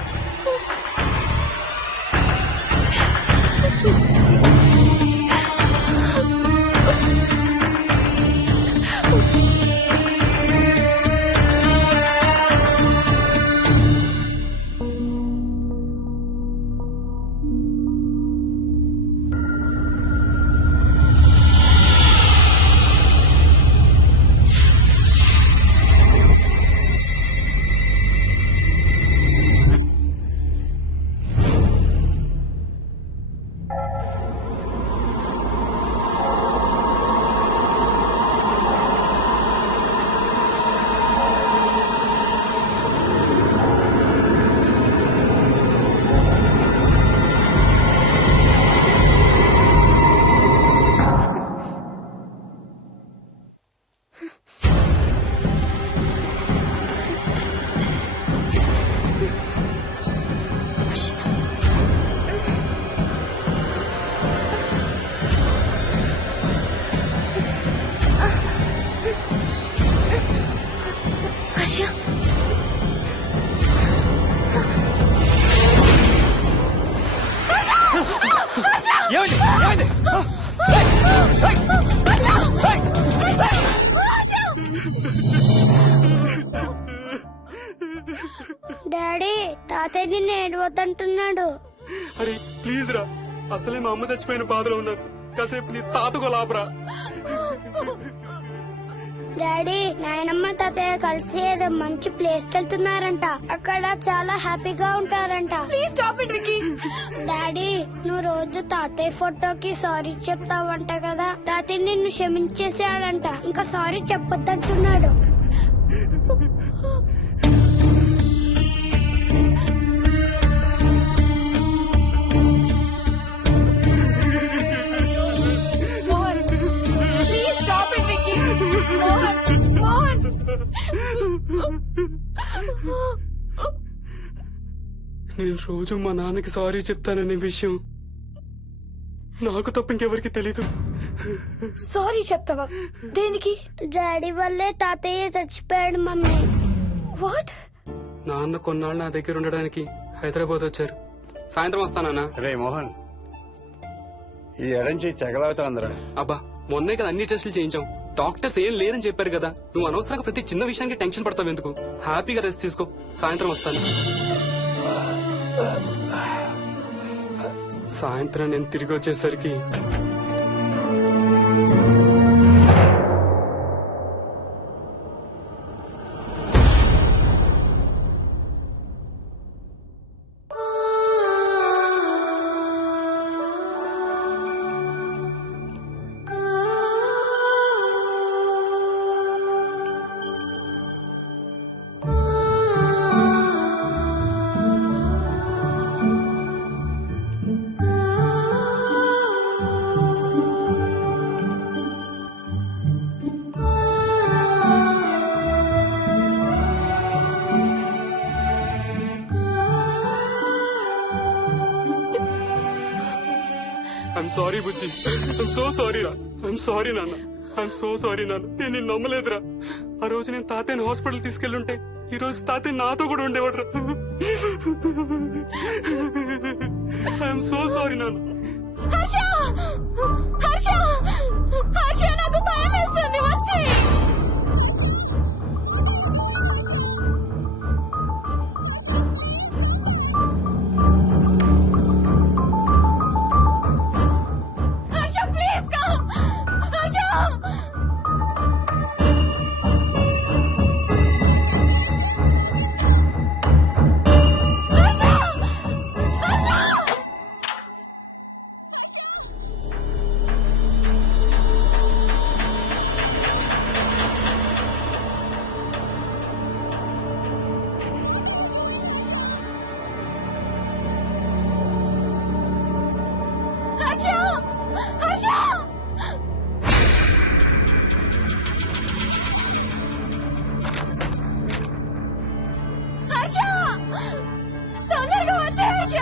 హర్ష డాడీ తాతయ్య నిన్ను ఏడవద్దంటున్నాడు. అరే ప్లీజ్ రా, అసలే మా అమ్మ చచ్చిపోయిన బాధలో ఉన్నారు. కాసేపు నీ తాతకు లాపరా. డాడీ నాయనమ్మ తాతయ్య కలిసి ఏదో మంచి ప్లేస్ కి వెళ్తున్నారంట. అక్కడ చాలా హ్యాపీగా ఉంటారంట. డాడీ నువ్వు రోజు తాతయ్య ఫోటోకి సారీ చెప్తావంట కదా. తాతయ్య నిన్ను క్షమించేసాడంట. ఇంకా సారీ చెప్పొద్దంటున్నాడు. నేను రోజు మా నాన్నకి సారీ చెప్తాననే విషయం నాకు తప్ప ఇంకెవరికి తెలీదు. సారీ చెప్తావా? దేనికి? డాడీ వల్లే తాతయ్య చచ్చిపోయాడు మమ్మీ. వాట్? నాన్న కొన్నాళ్ళు నా దగ్గర ఉండడానికి హైదరాబాద్ వచ్చారు. సాయంత్రం వస్తానా? రే మోహన్, ఈ ఎడంచి తెగలవుతాందిరా. అబ్బా మొన్నే కదా అన్ని టెస్టులు చేయించాం. డాక్టర్స్ ఏం లేరని చెప్పారు కదా. నువ్వు అనవసరంగా ప్రతి చిన్న విషయానికి టెన్షన్ పడతావు ఎందుకు? హ్యాపీగా రెస్ట్ తీసుకో. సాయంత్రం వస్తాను. సాయంత్రం నేను తిరిగి వచ్చేసరికి I'm sorry Bujji. I'm so sorry రా. ఐఎమ్ సారీ నాన్న. ఐఎమ్ సో సారీ నాన్న. నేను నిన్ను నమ్మలేదురా. ఆ రోజు నేను తాతయ్యని హాస్పిటల్ తీసుకెళ్లుంటే ఈ రోజు తాతయ్య నాతో కూడా ఉండేవాడు రా. ఐఎమ్ సో సారీ నాన్న. నాకు భయం వేస్తుంది. వచ్చి తొందరగా వచ్చే హర్ష.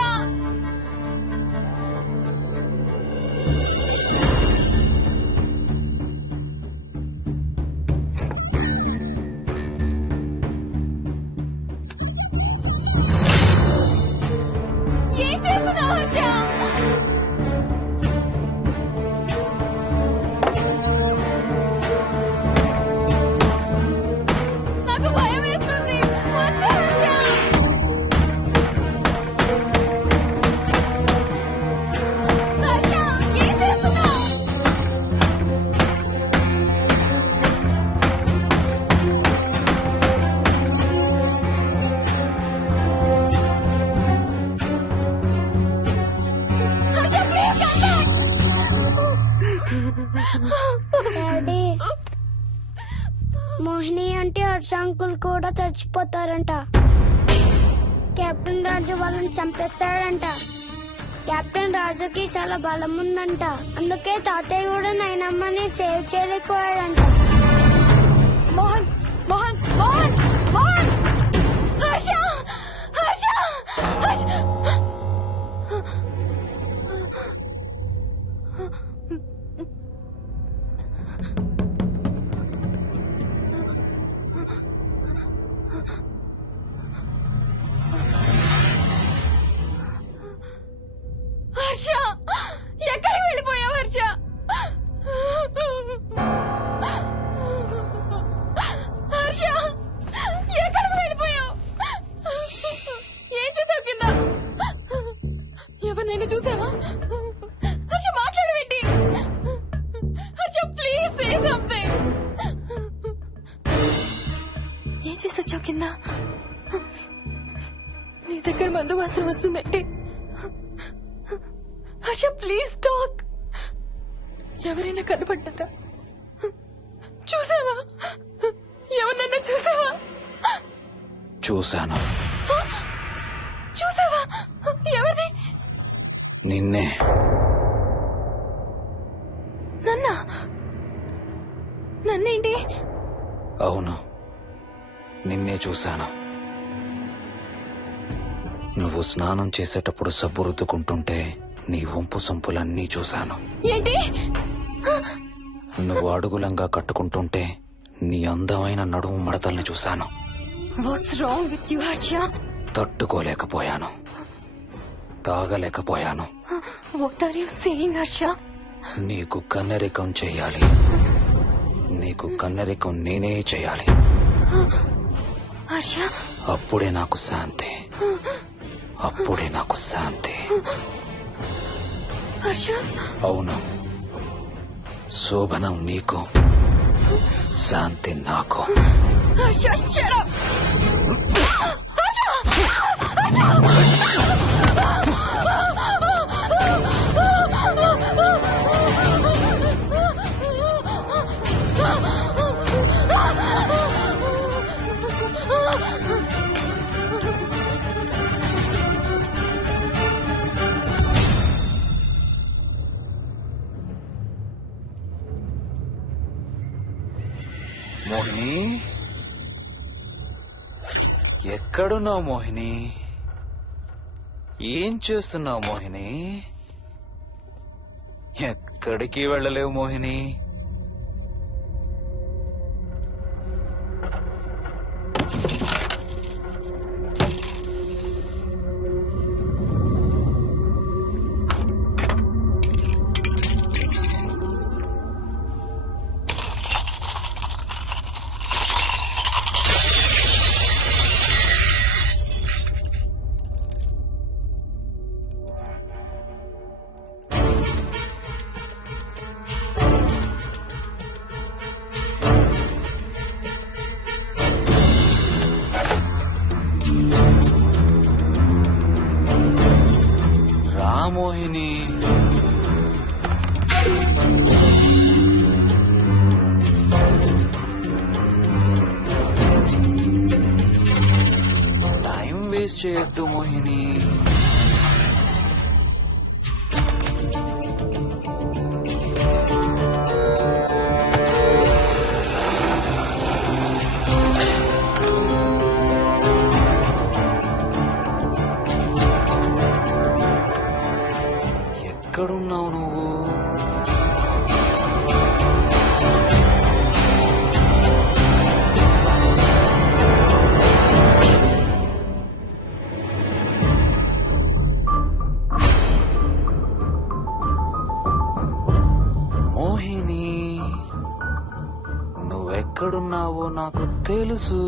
ఏం చేస్తున్నావు హర్ష? నాకు భయం వేస్తుంది. వచ్చే హర్ష. హర్ష ఏం చేస్తున్నావు? హర్ష ప్లీజ్ డాడీ మోహిని అంటే హర్ష అంకుల్ కూడా చచ్చిపోతారంట. కెప్టెన్ రాజు వాళ్ళని చంపేస్తాడంట. కెప్టెన్ రాజుకి చాలా బలం ఉందంట. అందుకే తాతయ్య కూడా నాయనమ్మని సేవ్ చేయలేకపోయాడంట. మోహన్ మోహన్ మోహన్ మోహన్ హర్ష హర్ష హర్ష. హర్ష ఎక్కడికి వెళ్ళిపోయావు హర్ష? హర్ష ఎక్కడికి వెళ్ళిపోయావు? ఏం చేసావు కింద? ఎవరినైనా చూసావా? హర్ష మాట్లాడవేంటి? Harsha please say something. ఏం చేసి వచ్చావు కింద? నీ దగ్గర మందు వాసన వస్తుందంటే హర్ష ప్లీజ్ టాక్. ఎవరైనా కనపడ్డారా? చూసావా? ఎవరినైనా చూసావా? చూశాను. చూసావా? ఎవరిని? నిన్నే. నన్నా? నన్నేంటి? అవును, నిన్నే చూశాను. నువ్వు స్నానం చేసేటప్పుడు సబ్బు రుద్దుకుంటుంటే నీ వంపు సొంపులన్నీ చూశాను. ఏంటి? నువ్వు అడుగులంగా కట్టుకుంటుంటే నీ అందమైన నడుము మడతల్ని చూశాను. What's wrong with you Harsha? తట్టుకోలేకపోయాను, తాగలేకపోయాను. What are you saying Harsha? నీకు కన్నరికం చెయ్యాలి. నీకు కన్నరికం నేనే చేయాలి. హర్ష అప్పుడే నాకు శాంతి. అప్పుడే నాకు శాంతి. హర్ష అవును, శోభనం నీకు, శాంతి నాకు. Harsha shut up. మోహిని, ఎక్కడున్నావు మోహిని? ఏం చేస్తున్నావు మోహిని? ఎక్కడికి వెళ్ళలేవు మోహిని. మోహిని, టైం వేస్ట్ చేయొద్దు మోహిని. ఎక్కడున్నావు నువ్వు? మోహిని, నువ్వెక్కడున్నావో నాకు తెలుసు.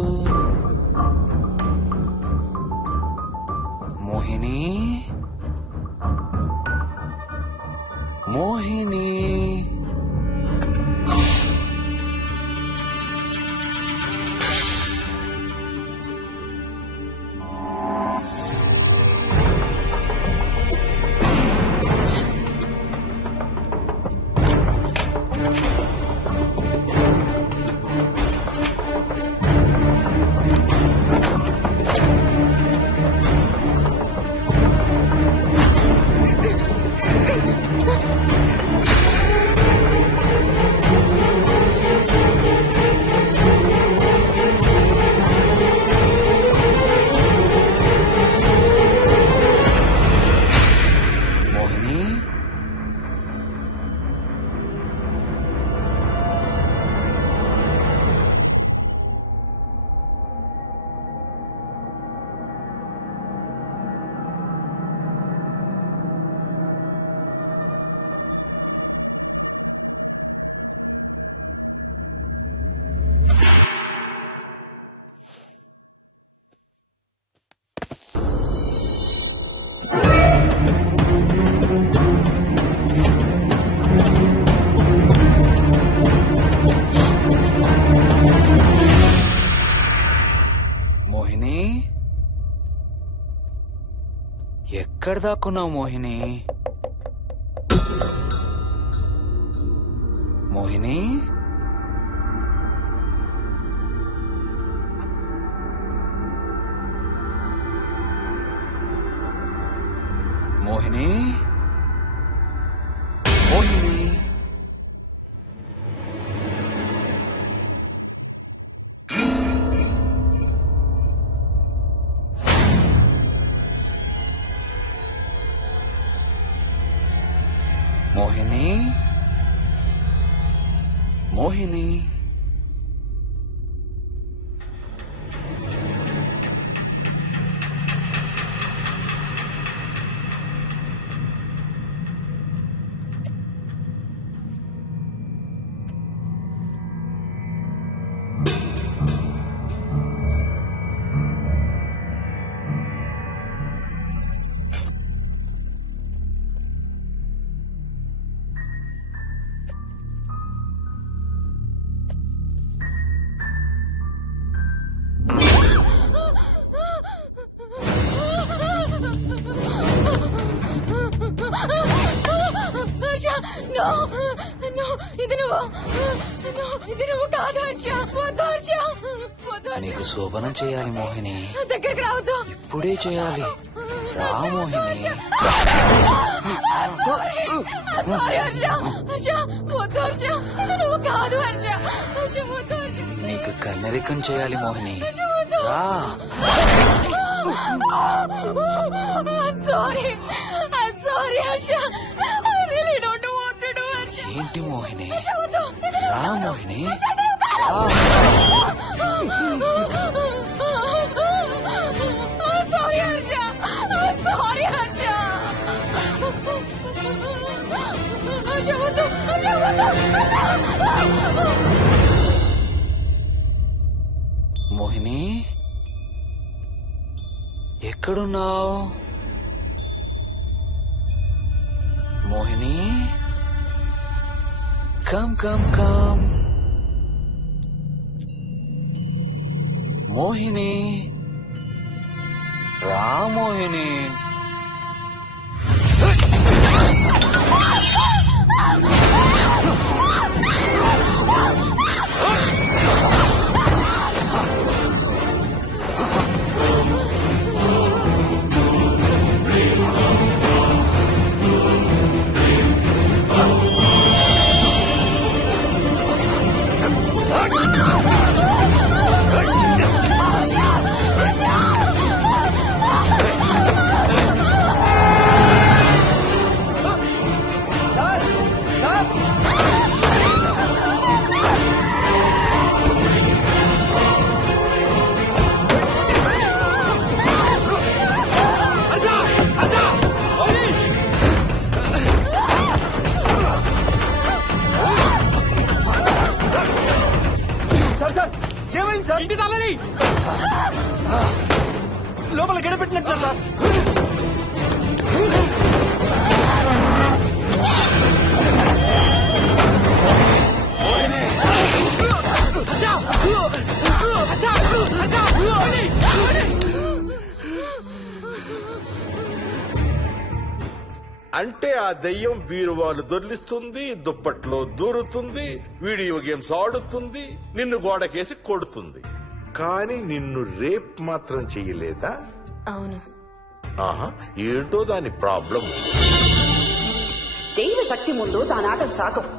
మోహిని, మోహిని, ఎక్కడ దాక్కున్నావు మోహిని? మోహిని, మోహిని, మోహిని. మోహిని, మోహిని. నీకు శోభనం చేయాలి మోహిని. దగ్గరికి రావద్దు. ఇప్పుడే చేయాలి. రా మోహిని. నీకు కన్నరికం చేయాలి మోహిని. రా. ఏంటి మోహిని? రా మోహిని. మోహిని, ఎక్కడున్నావు Mohini? Come come come Mohini. రా మోహిని. ఇంటి తాళాలి లోపల గడపెట్టినట్టు సార్. అంటే ఆ దెయ్యం బీరువాలు దొర్లిస్తుంది, దుప్పట్లో దూరుతుంది, వీడియో గేమ్స్ ఆడుతుంది, నిన్ను గోడకేసి కొడుతుంది. కానీ నిన్ను రేప్ మాత్రం చెయ్యలేదా? అవును. ఆహా, ఏంటో దాని ప్రాబ్లం. దైవ శక్తి ముందు దానాటలు సాగవు.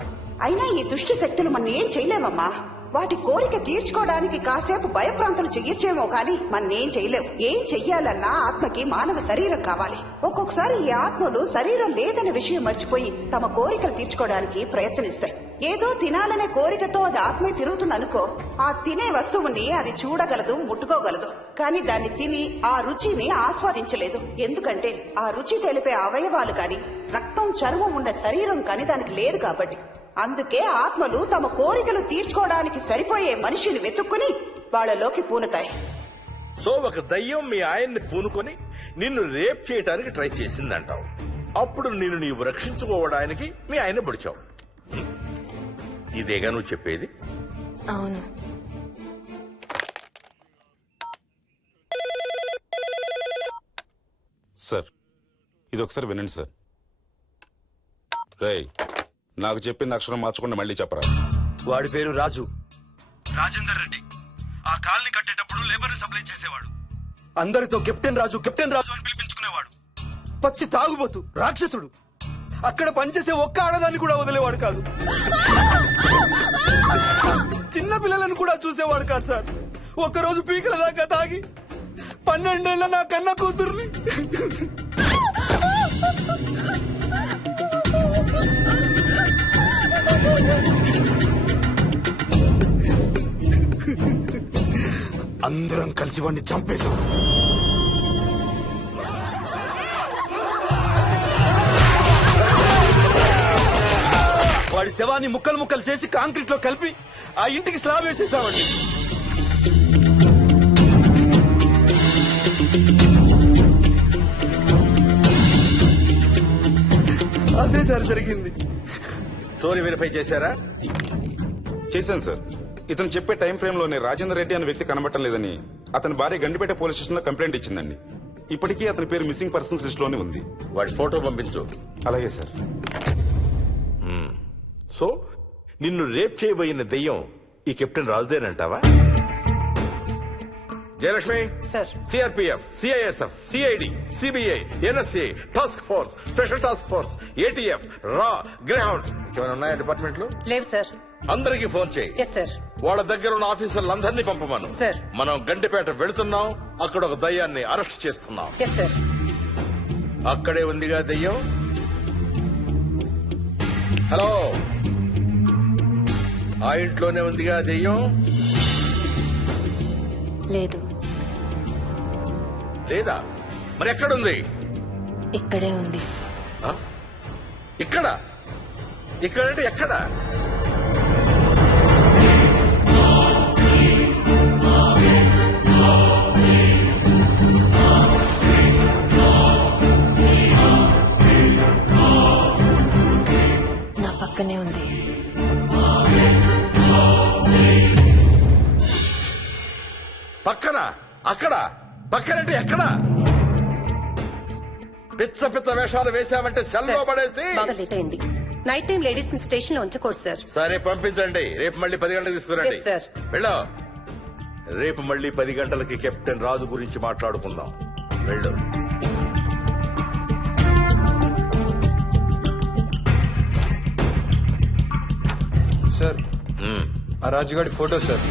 అయినా ఈ దుష్ట శక్తులు మన ఏం చేయలేమమ్మా. వాటి కోరిక తీర్చుకోవడానికి కాసేపు భయప్రాంతులు చెయ్యొచ్చేమో కానీ మన్నేం చేయలేవు. ఏం చెయ్యాలన్నా ఆత్మకి మానవ శరీరం కావాలి. ఒక్కొక్కసారి ఈ ఆత్మలు శరీరం లేదనే విషయం మర్చిపోయి తమ కోరికలు తీర్చుకోవడానికి ప్రయత్నిస్తాయి. ఏదో తినాలనే కోరికతో అది ఆత్మే తిరుగుతుందనుకో, ఆ తినే వస్తువుని అది చూడగలదు, ముట్టుకోగలదు. కానీ దాన్ని తిని ఆ రుచిని ఆస్వాదించలేదు. ఎందుకంటే ఆ రుచి తెలిపే అవయవాలు కాని, రక్తం చర్మం ఉండే శరీరం కాని దానికి లేదు కాబట్టి. అందుకే ఆత్మలు తమ కోరికలు తీర్చుకోవడానికి సరిపోయే మనిషిని వెతుక్కుని వాళ్ళలోకి పూనుతాయి. సో ఒక దయ్యం మీ ఆయన్ని పూనుకొని నిన్ను రేప్ చేయడానికి ట్రై చేసిందంటావు. అప్పుడు నిన్ను నీవు రక్షించుకోవడానికి మీ ఆయన పొడిచావు. ఇదేగా నువ్వు చెప్పేది? అవును. సార్, ఇది ఒకసారి వినండి సార్. రేయ్, నాకు చెప్పింది అక్షరం మార్చకుండా మళ్ళీ చెప్పరా. వాడి పేరు రాజు, రాజేందర్ రెడ్డి. ఆ కాలనీ కట్టేటప్పుడు లేబర్ సప్లై చేసేవాడు. అందరితో కెప్టెన్ రాజు కెప్టెన్ రాజు అని పిలిపించుకునేవాడు. పచ్చి తాగుబోతు, రాక్షసుడు. అక్కడ పనిచేసే ఒక్క ఆడదాన్ని కూడా వదిలేవాడు కాదు. చిన్న పిల్లలను కూడా చూసేవాడు కాదు సార్. ఒక్కరోజు పీకల దాకా తాగి 12 ఏళ్ల నా కన్న కూతుర్ని అందరం కలిసి వాడిని చంపేశాం. వాడి శవాన్ని ముక్కలు ముక్కలు చేసి కాంక్రీట్ లో కలిపి ఆ ఇంటికి స్లాబ్ వేసేసామండి. అదే సార్ జరిగింది. స్టోరీ వెరిఫై చేశారా? చేశాను సార్. ఇతను చెప్పే టైం ఫ్రేమ్ లోనే రాజేందర్ రెడ్డి అనే వ్యక్తి కనబడటం లేదని అతని భార్య గండిపేట పోలీస్ స్టేషన్ లో కంప్లైంట్ ఇచ్చిందండి. ఇప్పటికీ అతని పేరు మిస్సింగ్ పర్సన్స్ లిస్ట్ లోనే ఉంది. వాడి ఫోటో పంపించు. అలాగే సార్. సో నిన్ను రేప్ చేయబోయిన దెయ్యం ఈ కెప్టెన్ రాజుదేనంటావా? Jayalakshmi, CRPF, CISF, CID, CBI, NSA, task force, special task force, ATF, రా, గ్రేహౌండ్స్ ఏమైనా ఉన్నాయా డిపార్ట్మెంట్ లో? లేవు సార్. అందరికీ ఫోన్ చేయి. వాళ్ళ దగ్గర ఉన్న ఆఫీసర్లందరినీ పంపమను. మనం గండిపేట వెళుతున్నాం. అక్కడ ఒక దయ్యాన్ని అరెస్ట్ చేస్తున్నాం. అక్కడే ఉందిగా దయ్యం. హలో, ఆ ఇంట్లోనే ఉందిగా దెయ్యం? లేదు. లేదా? మరి ఎక్కడుంది? ఇక్కడే ఉంది. ఇక్కడ? ఇక్కడంటే ఎక్కడ? నా పక్కనే ఉంది. పక్కన? అక్కడ? పక్కనంటే ఎక్కడ? పిచ్చ పిచ్చ వేషాలు వేశామంటే సెల్లో పడేసి. బాగా లేట్ అయింది. నైట్ టైం లేడీస్ ని స్టేషన్ లో ఉంచకూడదు సార్. సరే పంపించండి. రేపు మళ్ళీ 10 గంటలకు తీసుకురండి. వెళ్ళు. రేపు మళ్ళీ 10 గంటలకి కెప్టెన్ రాజు గురించి మాట్లాడుకుందాం. వెళ్ళు. సార్, ఆ రాజుగాడి ఫోటో సార్.